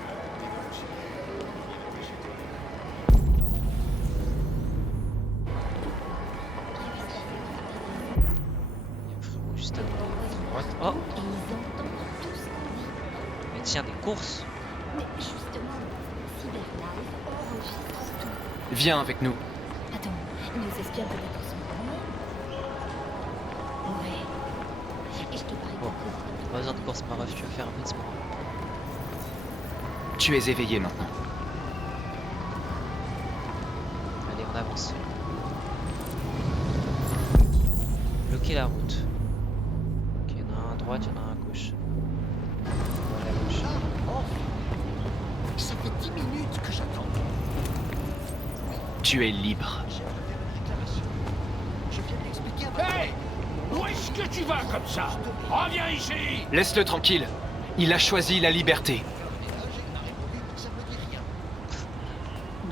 Juste à droite. Oh! Mais tiens, des courses! Mais justement, Cyberlife enregistre tout. Viens avec nous. Attends, Nos espions peut-être sont bons. Ouais. Et je te parie Bon, pas besoin de course, ma ref, tu vas faire un blitzman. Tu es éveillé maintenant. Allez, on avance. Bloquer la route. Ok, il y en a un à droite, il y en a un à gauche. Voilà, à gauche. Ça fait 10 minutes que j'attends. Tu es libre. Je viens de l'expliquer à ma... Hey! Où est-ce que tu vas comme ça? Reviens ici! Laisse-le tranquille. Il a choisi la liberté. Ça me dit rien.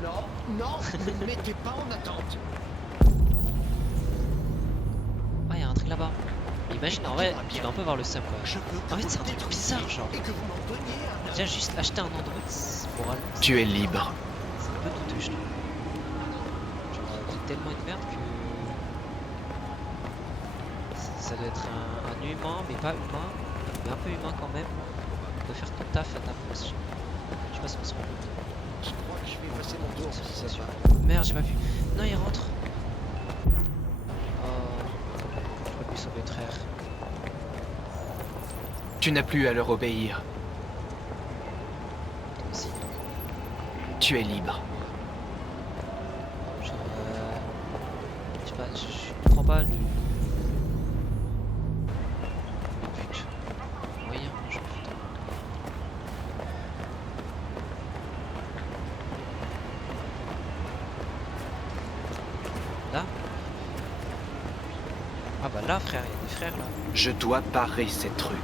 Non, non, ne me mettez pas en attente. Ah, il y a un truc là-bas. Imagine, en vrai, tu vas un peu voir le seum quoi. En fait, c'est un truc bizarre, genre. Déjà, juste acheter un Android pour aller. Tu es libre. C'est un peu douteux, je trouve. C'est tellement une merde que. Ça doit être un humain, mais pas humain, mais un peu humain quand même. On doit faire ton taf à ta place. Je sais pas si on se rend compte. Je crois que je vais passer mon tour, si ça se va. Merde, j'ai pas vu. Non, il rentre. Oh. J'aurais pu sauver le frère. Tu n'as plus à leur obéir. Toi aussi. Tu es libre. Genre, je sais pas, je comprends pas le but. Moyen, je me fous. Là? Ah bah là, frère, il y a des frères là. Je dois barrer cette rue.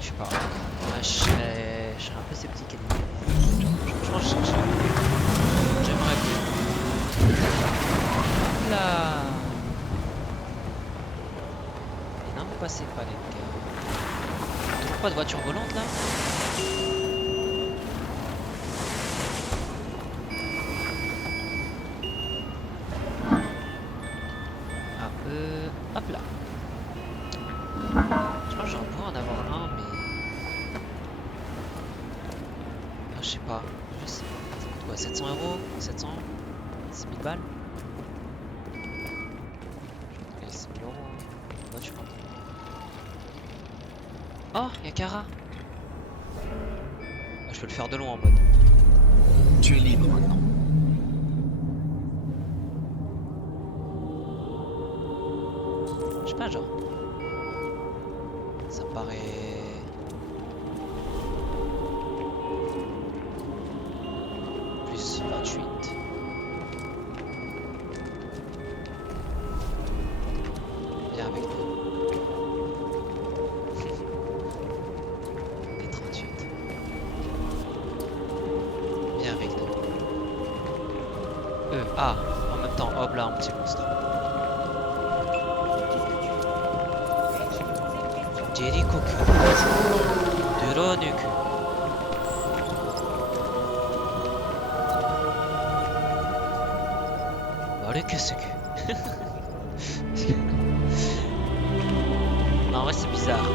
Je sais pas. Ouais, je serais un peu sceptique à l'idée. Franchement, j'aimerais bien. Là. Et non, vous passez pas les gars. Toujours pas de voiture volante là? Hop là. Je pense que j'en pourrais en avoir un, mais. Ah, je sais pas. Ça coûte quoi, 700 €? 700? 6000 balles? Allez, 6 000 €. Moi, tu prends. Oh, y'a Kara. Ah, je peux le faire de loin en mode. Tu es libre maintenant. Je sais pas, genre. Ça me paraît. Plus 28. Viens avec nous. Et 38. Viens avec nous. Ah, en même temps, hop là, un petit monstre. 제리코큐 드러누큐 마르케스큐. Non, en vrai c'est bizarre.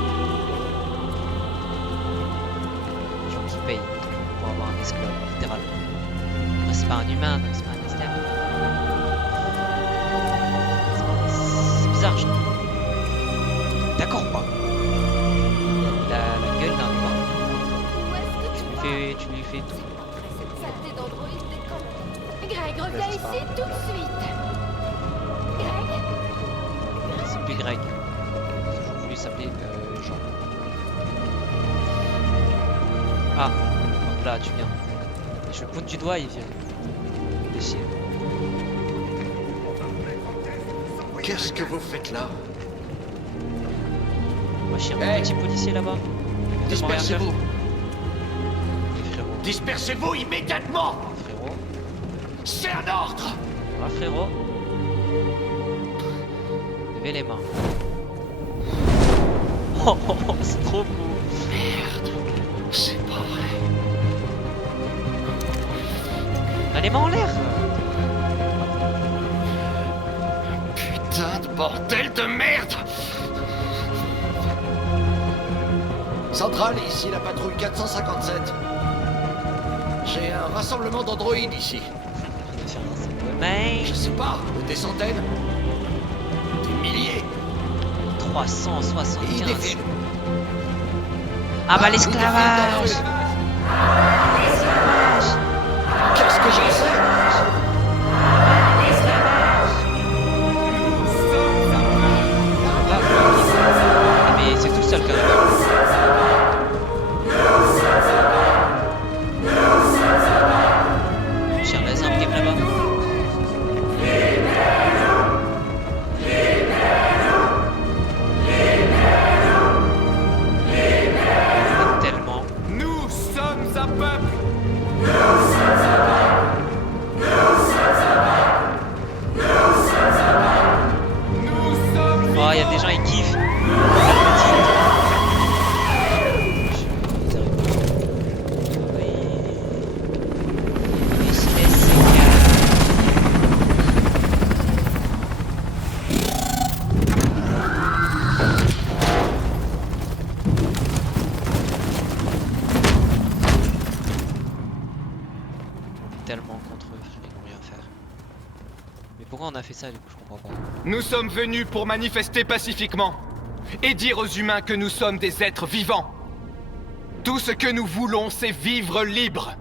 Genre qui paye pour avoir un esclave, littéralement. Après c'est pas un humain, donc c'est pas un esclave. C'est bizarre, je trouve. D'accord, quoi. La gueule d'un humain. Tu lui fais tout. Cette saleté d'androïde déconne. Greg, reviens ici tout de suite. Greg? C'est plus Greg. J'ai voulu s'appeler Jean. Ah, hop là, tu viens. Je le pointe du doigt, il vient. Déchire. Qu'est-ce que vous faites là? Moi, je suis un petit policier là-bas. Dispersez-vous. Dispersez-vous immédiatement. Frérot. C'est un ordre. Ah, frérot. Levez les mains. Oh, c'est trop beau. Merde. C'est pas vrai. On a les mains en l'air. Putain de bordel de merde. Centrale, ici la patrouille 457. J'ai un rassemblement d'androïdes ici. Mais... Je sais pas, des centaines. Des milliers. 375. Ah bah l'esclavage. Qu'est-ce que j'en sais? Mais c'est tout seul quand même. Tiens, laisse un game là-bas. Tellement. Nous sommes un peuple. Oh, il y a des gens, ils kiffent. Tellement contre eux, ils vont rien faire. Mais pourquoi on a fait ça du coup, je comprends pas. Nous sommes venus pour manifester pacifiquement et dire aux humains que nous sommes des êtres vivants. Tout ce que nous voulons, c'est vivre libre.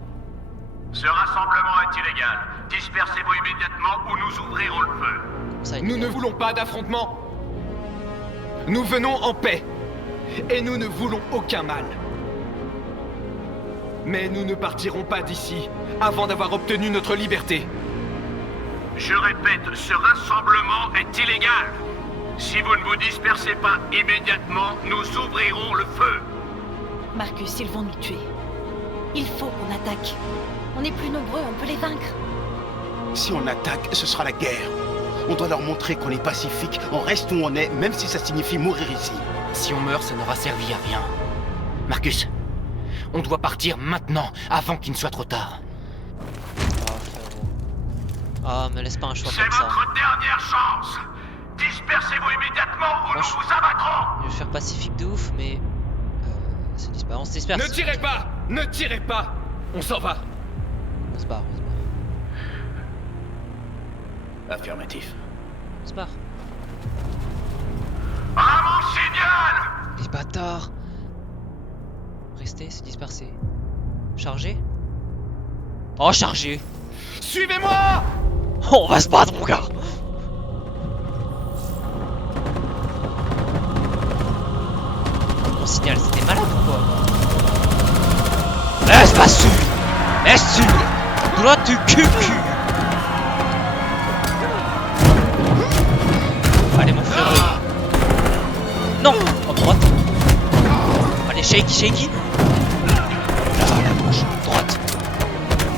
Ce rassemblement est illégal. Dispersez-vous immédiatement ou nous ouvrirons le feu. Nous ne voulons pas d'affrontement. Nous venons en paix et nous ne voulons aucun mal. Mais nous ne partirons pas d'ici avant d'avoir obtenu notre liberté. Je répète, ce rassemblement est illégal. Si vous ne vous dispersez pas immédiatement, nous ouvrirons le feu. Marcus, ils vont nous tuer. Il faut qu'on attaque. On est plus nombreux, on peut les vaincre. Si on attaque, ce sera la guerre. On doit leur montrer qu'on est pacifique, on reste où on est, même si ça signifie mourir ici. Si on meurt, ça n'aura servi à rien. Marcus, on doit partir maintenant, avant qu'il ne soit trop tard. Ah, me laisse pas un choix C'est comme ça. votre dernière chance. Dispersez-vous immédiatement ou nous vous abattrons. Je vais faire pacifique de ouf, mais... on se disperse. Ne tirez pas! Ne tirez pas! On s'en va! On se barre, Affirmatif. On se barre. À mon signal! Les bâtards! Restez, se disperser. Charger? Oh, charger! Suivez-moi! Oh, on va se battre, mon gars! Mon signal, c'était malade ou quoi? Laisse pas su! Laisse su! Droite du cul! Allez, mon frère! Non! En droite! Allez, shaky! Là, la gauche, droite!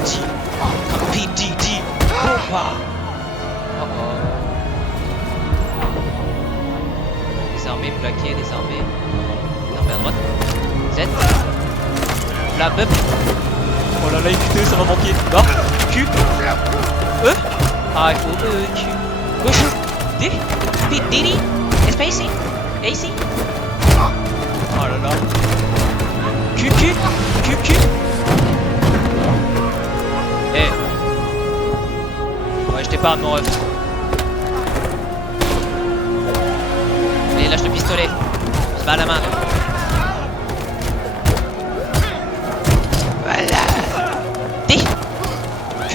D! Bomba! Désarmé, plaqué, désarmé. Désarmé à droite. Z. La bub. Oh là là, écoutez, ça va manquer. Barre. Q. E. Ah, il faut E, Q. Gauche. D. D. Space. AC. Oh là là. Q. Eh. Ouais, je t'ai pas, mon ref. Allez, lâche le pistolet. On se bat à la main. Voilà. D. Q.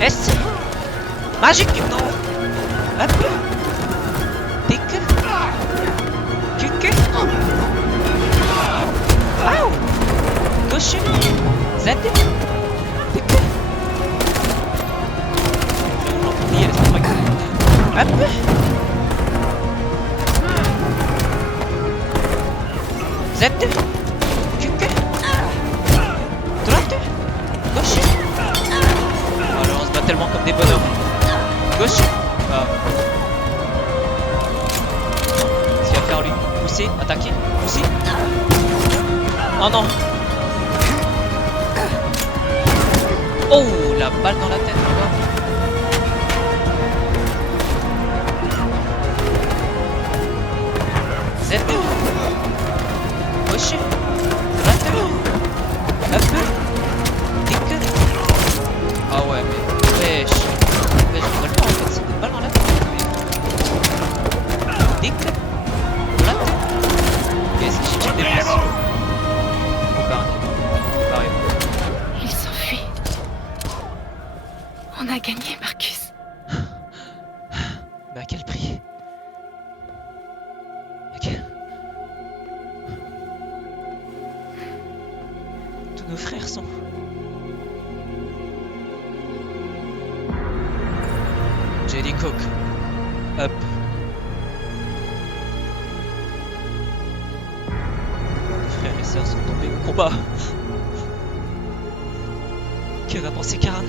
S. Magique. Non. Hop. D. Q. Wow. Gauche. Z. D. Hop. Z. Q. Droite. Gauche. Alors on se bat tellement comme des bonhommes. Gauche. Ah. Qu'est-ce qu'il va faire lui? Pousser, attaquer, pousser. Oh non. Oh, la balle dans la tête encore. Z. Mais à quel prix? Ok. Tous nos frères sont... Jelly Coke. Hop. Nos frères et sœurs sont tombés au combat. Que va penser Karl?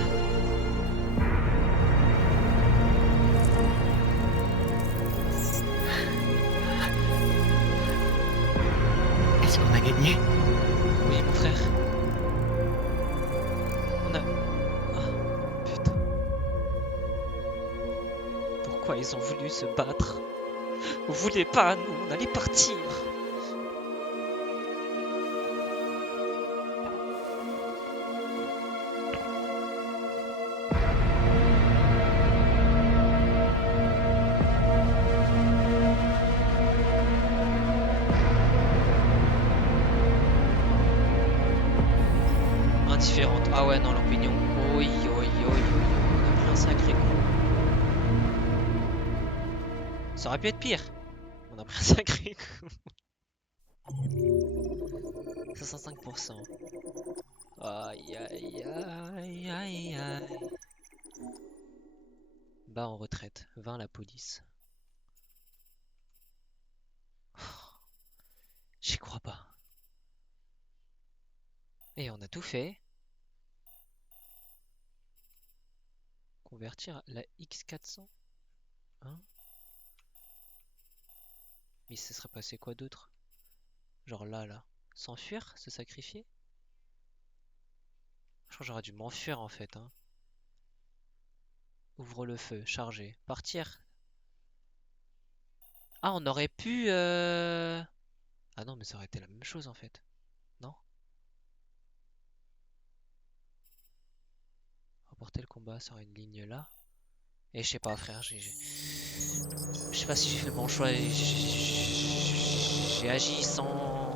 Est-ce qu'on a gagné? Oui, mon frère. On a... Oh, putain. Pourquoi ils ont voulu se battre? On voulait pas, nous, on allait partir. Indifférente. Ah ouais, non, l'opinion. Oui, oui, oui, oui. On a pris un sacré coup. Ça aurait pu être pire. On a pris un sacré coup. 65%. Aïe, aïe, aïe, aïe, aïe. Bas en retraite. 20 la police. J'y crois pas. Et on a tout fait. Convertir la X400. Hein? Mais ce serait passé quoi d'autre? Genre là. S'enfuir? Se sacrifier? Je crois que j'aurais dû m'enfuir en fait. Hein. Ouvre le feu, charger, partir. Ah, on aurait pu... Ah non, mais ça aurait été la même chose en fait. Non? Reporter le combat sur une ligne là. Et je sais pas frère, je sais pas si j'ai fait le bon choix. J'ai agi sans...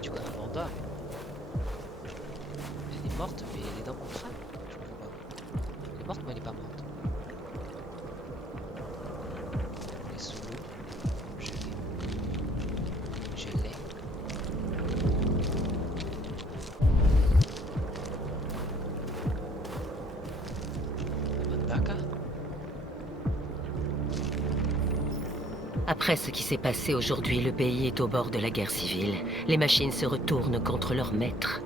Tu vois Amanda? Elle est morte mais elle est dans mon crâne. Je comprends pas. Elle est morte mais elle est pas morte. Après ce qui s'est passé aujourd'hui, le pays est au bord de la guerre civile. Les machines se retournent contre leurs maîtres.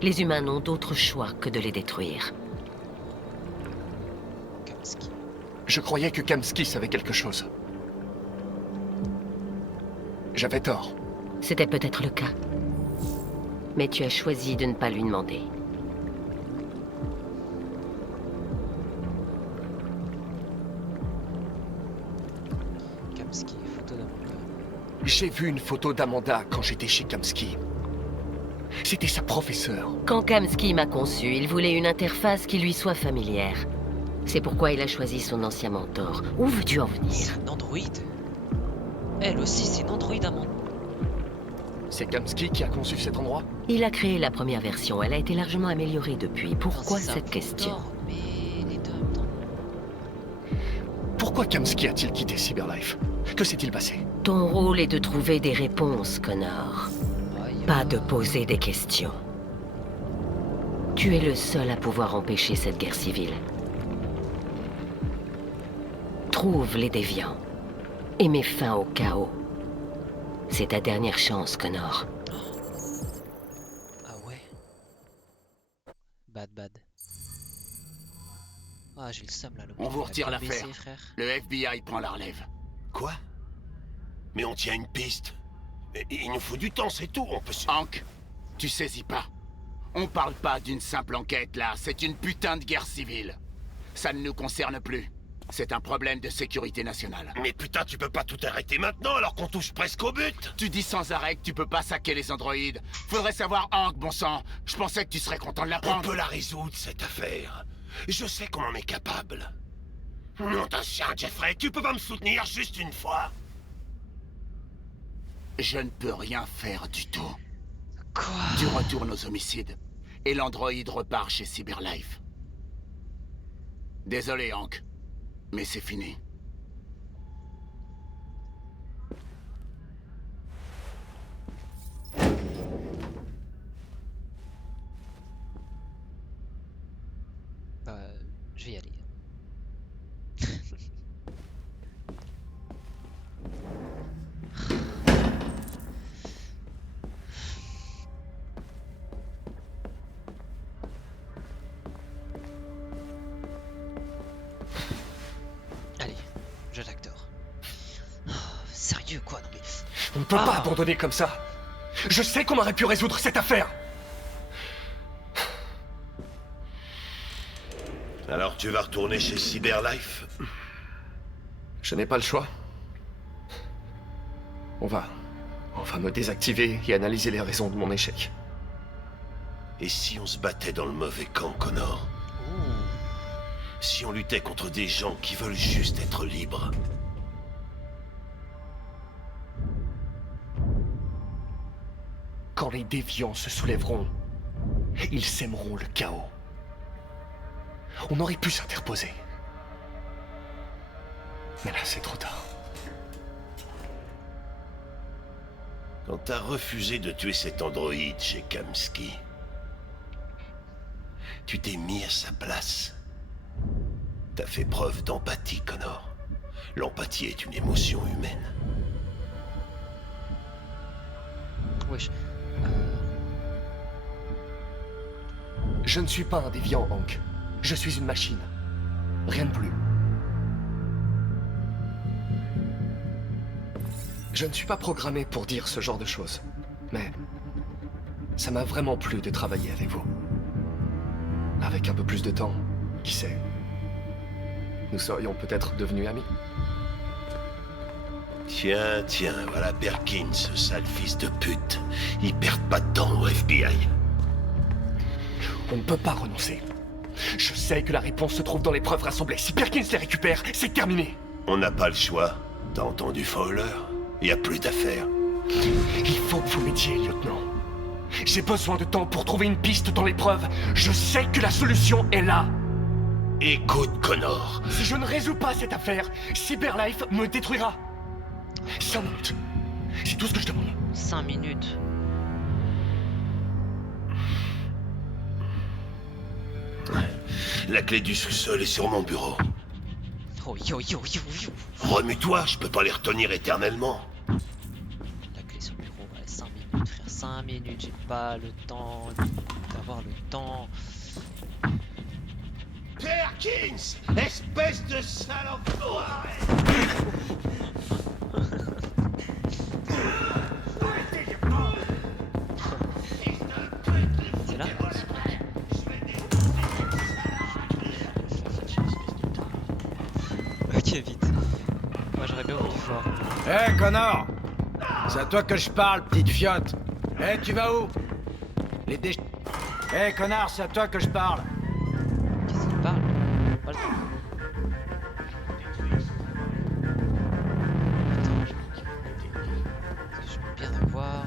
Les humains n'ont d'autre choix que de les détruire. Je croyais que Kamsky savait quelque chose. J'avais tort. C'était peut-être le cas. Mais tu as choisi de ne pas lui demander. J'ai vu une photo d'Amanda quand j'étais chez Kamsky. C'était sa professeure. Quand Kamsky m'a conçu, il voulait une interface qui lui soit familière. C'est pourquoi il a choisi son ancien mentor. Où veux-tu en venir? C'est un androïde. Elle aussi, c'est une androïde Amanda. C'est Kamsky qui a conçu cet endroit? Il a créé la première version. Elle a été largement améliorée depuis. Pourquoi cette question? Pourquoi Kamsky a-t-il quitté Cyberlife? Que s'est-il passé? Ton rôle est de trouver des réponses, Connor. Pas de poser des questions. Tu es le seul à pouvoir empêcher cette guerre civile. Trouve les déviants et mets fin au chaos. C'est ta dernière chance, Connor. Ah ouais. Bad. Ah, j'ai le seum là. On vous retire l'affaire. Le FBI prend la relève. Quoi? Mais on tient une piste. Il nous faut du temps, c'est tout. On peut se... Hank, tu saisis pas. On parle pas d'une simple enquête là, c'est une putain de guerre civile. Ça ne nous concerne plus. C'est un problème de sécurité nationale. Mais putain, tu peux pas tout arrêter maintenant alors qu'on touche presque au but. Tu dis sans arrêt que tu peux pas saquer les androïdes. Faudrait savoir, Hank, bon sang. Je pensais que tu serais content de l'apprendre. On peut la résoudre, cette affaire. Je sais qu'on en est capable. Non, t'as chien, Jeffrey, tu peux pas me soutenir juste une fois? Je ne peux rien faire du tout. Quoi? Tu retournes aux homicides, et l'androïde repart chez Cyberlife. Désolé, Hank, mais c'est fini. Je vais y aller. Allez, jeu d'acteur. Oh, sérieux quoi, non mais... On ne peut pas abandonner comme ça. Je sais qu'on aurait pu résoudre cette affaire. Alors tu vas retourner chez Cyberlife? Je n'ai pas le choix. On va me désactiver et analyser les raisons de mon échec. Et si on se battait dans le mauvais camp, Connor? Si on luttait contre des gens qui veulent juste être libres? Quand les déviants se soulèveront, ils sèmeront le chaos. On aurait pu s'interposer. Mais là, c'est trop tard. Quand t'as refusé de tuer cet androïde chez Kamski, tu t'es mis à sa place. T'as fait preuve d'empathie, Connor. L'empathie est une émotion humaine. Wesh. Je ne suis pas un déviant, Hank. Je suis une machine. Rien de plus. Je ne suis pas programmé pour dire ce genre de choses. Mais ça m'a vraiment plu de travailler avec vous. Avec un peu plus de temps, qui sait, nous serions peut-être devenus amis. Tiens, voilà Perkins, ce sale fils de pute. Ils perdent pas de temps au FBI. On ne peut pas renoncer. Je sais que la réponse se trouve dans les preuves rassemblées. Si Perkins les récupère, c'est terminé. On n'a pas le choix. T'as entendu Fowler? Y a plus d'affaires. Il faut que vous m'aidiez, lieutenant. J'ai besoin de temps pour trouver une piste dans les preuves. Je sais que la solution est là. Écoute, Connor. Si je ne résous pas cette affaire, Cyberlife me détruira. 5 minutes. C'est tout ce que je demande. 5 minutes. La clé du sous-sol est sur mon bureau. Oh yo. Remue-toi, je peux pas les retenir éternellement. La clé sur le bureau, ouais, 5 minutes, frère. 5 minutes, j'ai pas le temps d'avoir le temps. Perkins, espèce de sale enfoiré. C'est là? Ok, vite. Moi j'aurais bien voulu voir. Hé, Connor! C'est à toi que je parle, petite fiotte. Hé, tu vas où? Les déchets. Hé, connard, c'est à toi que je parle. Qu'est-ce qu'il parle? Pas le temps. Attends, je veux bien avoir.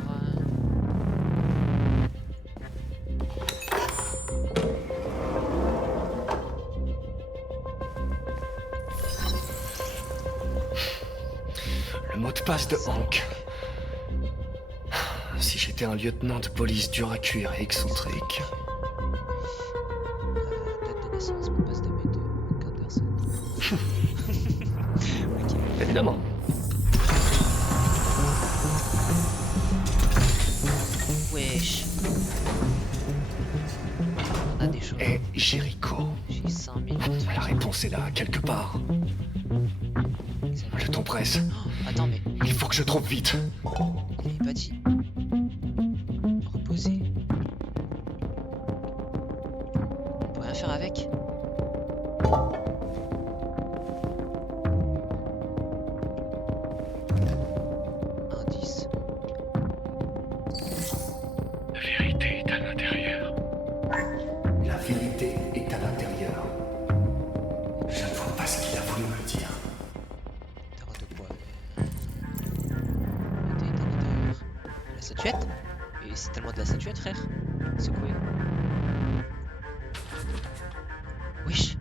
Le mot de passe de Hank. Si j'étais un lieutenant de police dur à cuire et excentrique. Date de naissance, mot de passe de carte personne. Ok. Évidemment. Wesh. On a des choses. Et Jericho. J'ai 5 minutes. La réponse est là, quelque part. Le temps presse. Oh, attends, mais. Il faut que je trouve vite. Il est pas dit. Reposer. On peut rien faire avec. Indice. La vérité est à l'intérieur. La vérité est à l'intérieur. Je ne vois pas ce qu'il a voulu me dire. Terre de quoi? Vérité est à l'intérieur. statuette. Et c'est tellement de la statuette, frère. C'est quoi? Wesh.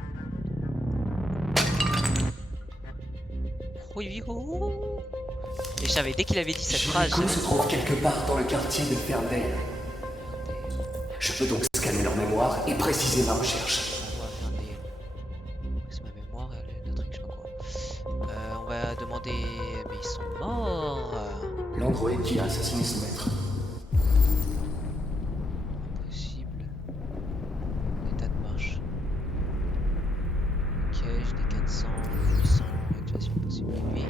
Oui, oh. Et je savais dès qu'il avait dit cette phrase. Jericho se trouve quelque part dans le quartier de Ferndale. Je peux donc scanner leur mémoire et préciser ma recherche. C'est ma mémoire, le truc, je sais pas quoi. On va demander... Mais ils sont morts. L'androïde qui a assassiné son maître. Impossible. État de marche. Ok, j'ai des 400, 800, activation possible. Oui.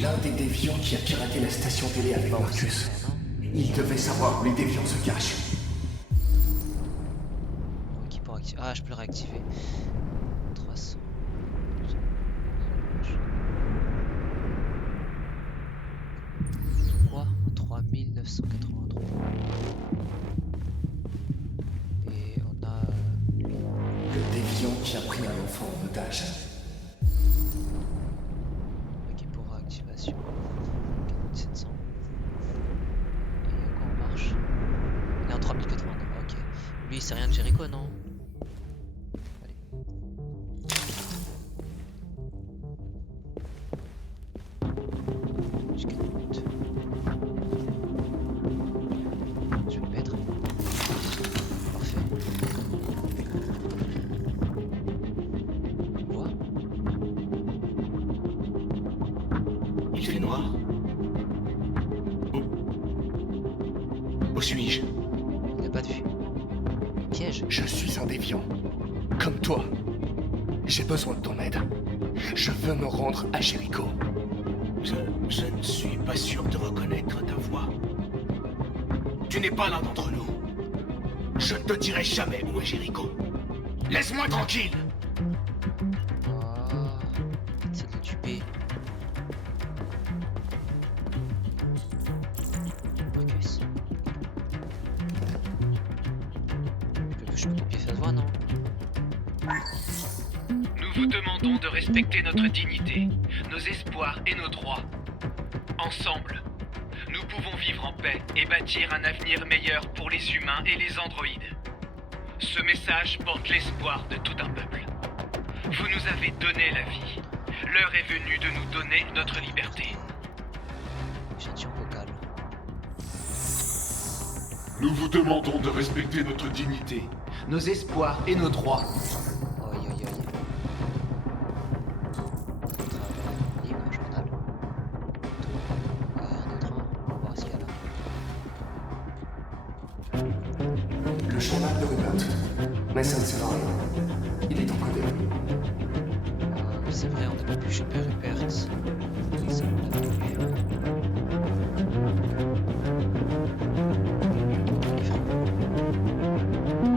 L'un des déviants qui a piraté la station télé avec Marcus. Il devait savoir où les déviants se cachent. Ok, pour activer. Ah, je peux le réactiver. 300. Quoi? 3983. Et on a... Le déviant qui a pris un enfant en otage. Ok, pour réactivation. 4700. Et encore on marche. Il est en 3089. Ok. Lui, c'est rien de Jericho, non? Allez. J'ai 4 minutes. Je vais le mettre. Parfait. Quoi? Il fait noir. Où suis-je? Il n'a pas de vue. Piège. Je suis un déviant. Comme toi. J'ai besoin de ton aide. Je veux me rendre à Jericho. Je ne suis pas sûr de reconnaître ta voix. Tu n'es pas l'un d'entre nous. Je ne te dirai jamais où est Jericho. Laisse-moi tranquille. C'est de le tuer. Marcus. Je peux copier sa voix, non? Nous vous demandons de respecter notre dignité, nos espoirs et nos droits. Ensemble, nous pouvons vivre en paix et bâtir un avenir meilleur pour les humains et les androïdes. Ce message porte l'espoir de tout un peuple. Vous nous avez donné la vie. L'heure est venue de nous donner notre liberté. Échantillon vocal. Nous vous demandons de respecter notre dignité, nos espoirs et nos droits. Le journal de Rupert. Mais ça ne sert à rien. Il est encodé. C'est vrai, on n'a pas pu choper Rupert.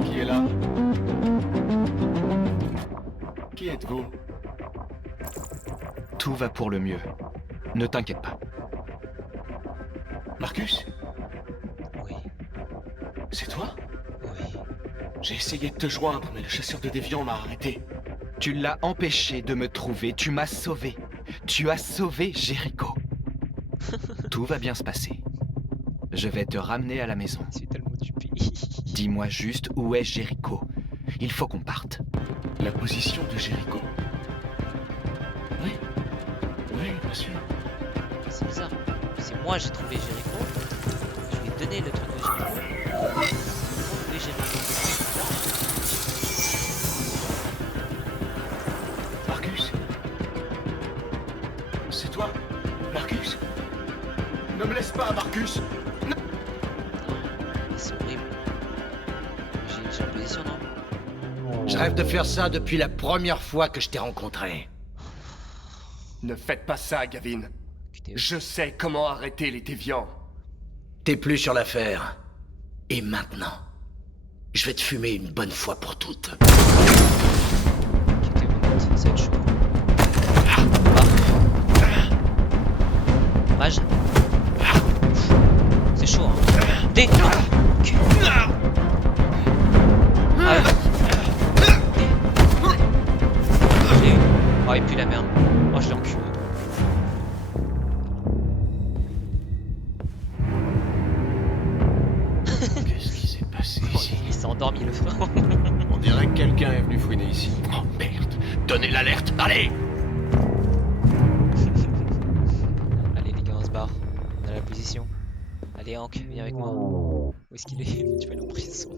Qui est là? Qui êtes-vous? Tout va pour le mieux. Ne t'inquiète pas. Marcus? Oui. C'est toi? Oui. J'ai essayé de te joindre, mais le chasseur de déviants m'a arrêté. Tu l'as empêché de me trouver, tu m'as sauvé. Tu as sauvé Jericho. Tout va bien se passer. Je vais te ramener à la maison. C'est tellement du pays. Dis-moi juste où est Jericho. Il faut qu'on parte. La position de Jericho? Oui. Oui, bien sûr. C'est bizarre. C'est moi j'ai trouvé Jericho. Je lui ai donné le truc de Jericho. Trouvé Jericho. Marcus? C'est toi? Marcus? Ne me laisse pas, Marcus! Non. C'est horrible. J'ai la position, non? Je rêve de faire ça depuis la première fois que je t'ai rencontré. Ne faites pas ça, Gavin. Je sais comment arrêter les déviants. T'es plus sur l'affaire. Et maintenant, je vais te fumer une bonne fois pour toutes. Ça va être chaud. Mage. C'est chaud, hein. D. Ah ouais. Je l'ai eu. Oh, et puis la merde. Oh, je l'ai enculé. endormi le frère. On dirait que quelqu'un est venu fouiner ici. Oh merde. Donnez l'alerte, allez! Allez les gars, on se barre. On a la position. Allez Hank, viens avec moi. Où est-ce qu'il est? Tu vas aller en prison.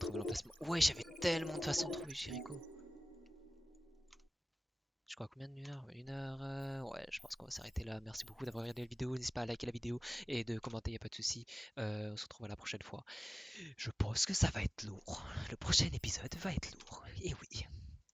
Trouver l'emplacement. Ouais, j'avais tellement de façons de trouver Jericho. Je crois combien de 1 heure? 1 heure. Ouais, je pense qu'on va s'arrêter là. Merci beaucoup d'avoir regardé la vidéo. N'hésitez pas à liker la vidéo et de commenter, y a pas de souci. On se retrouve la prochaine fois. Je pense que ça va être lourd. Le prochain épisode va être lourd. Et oui.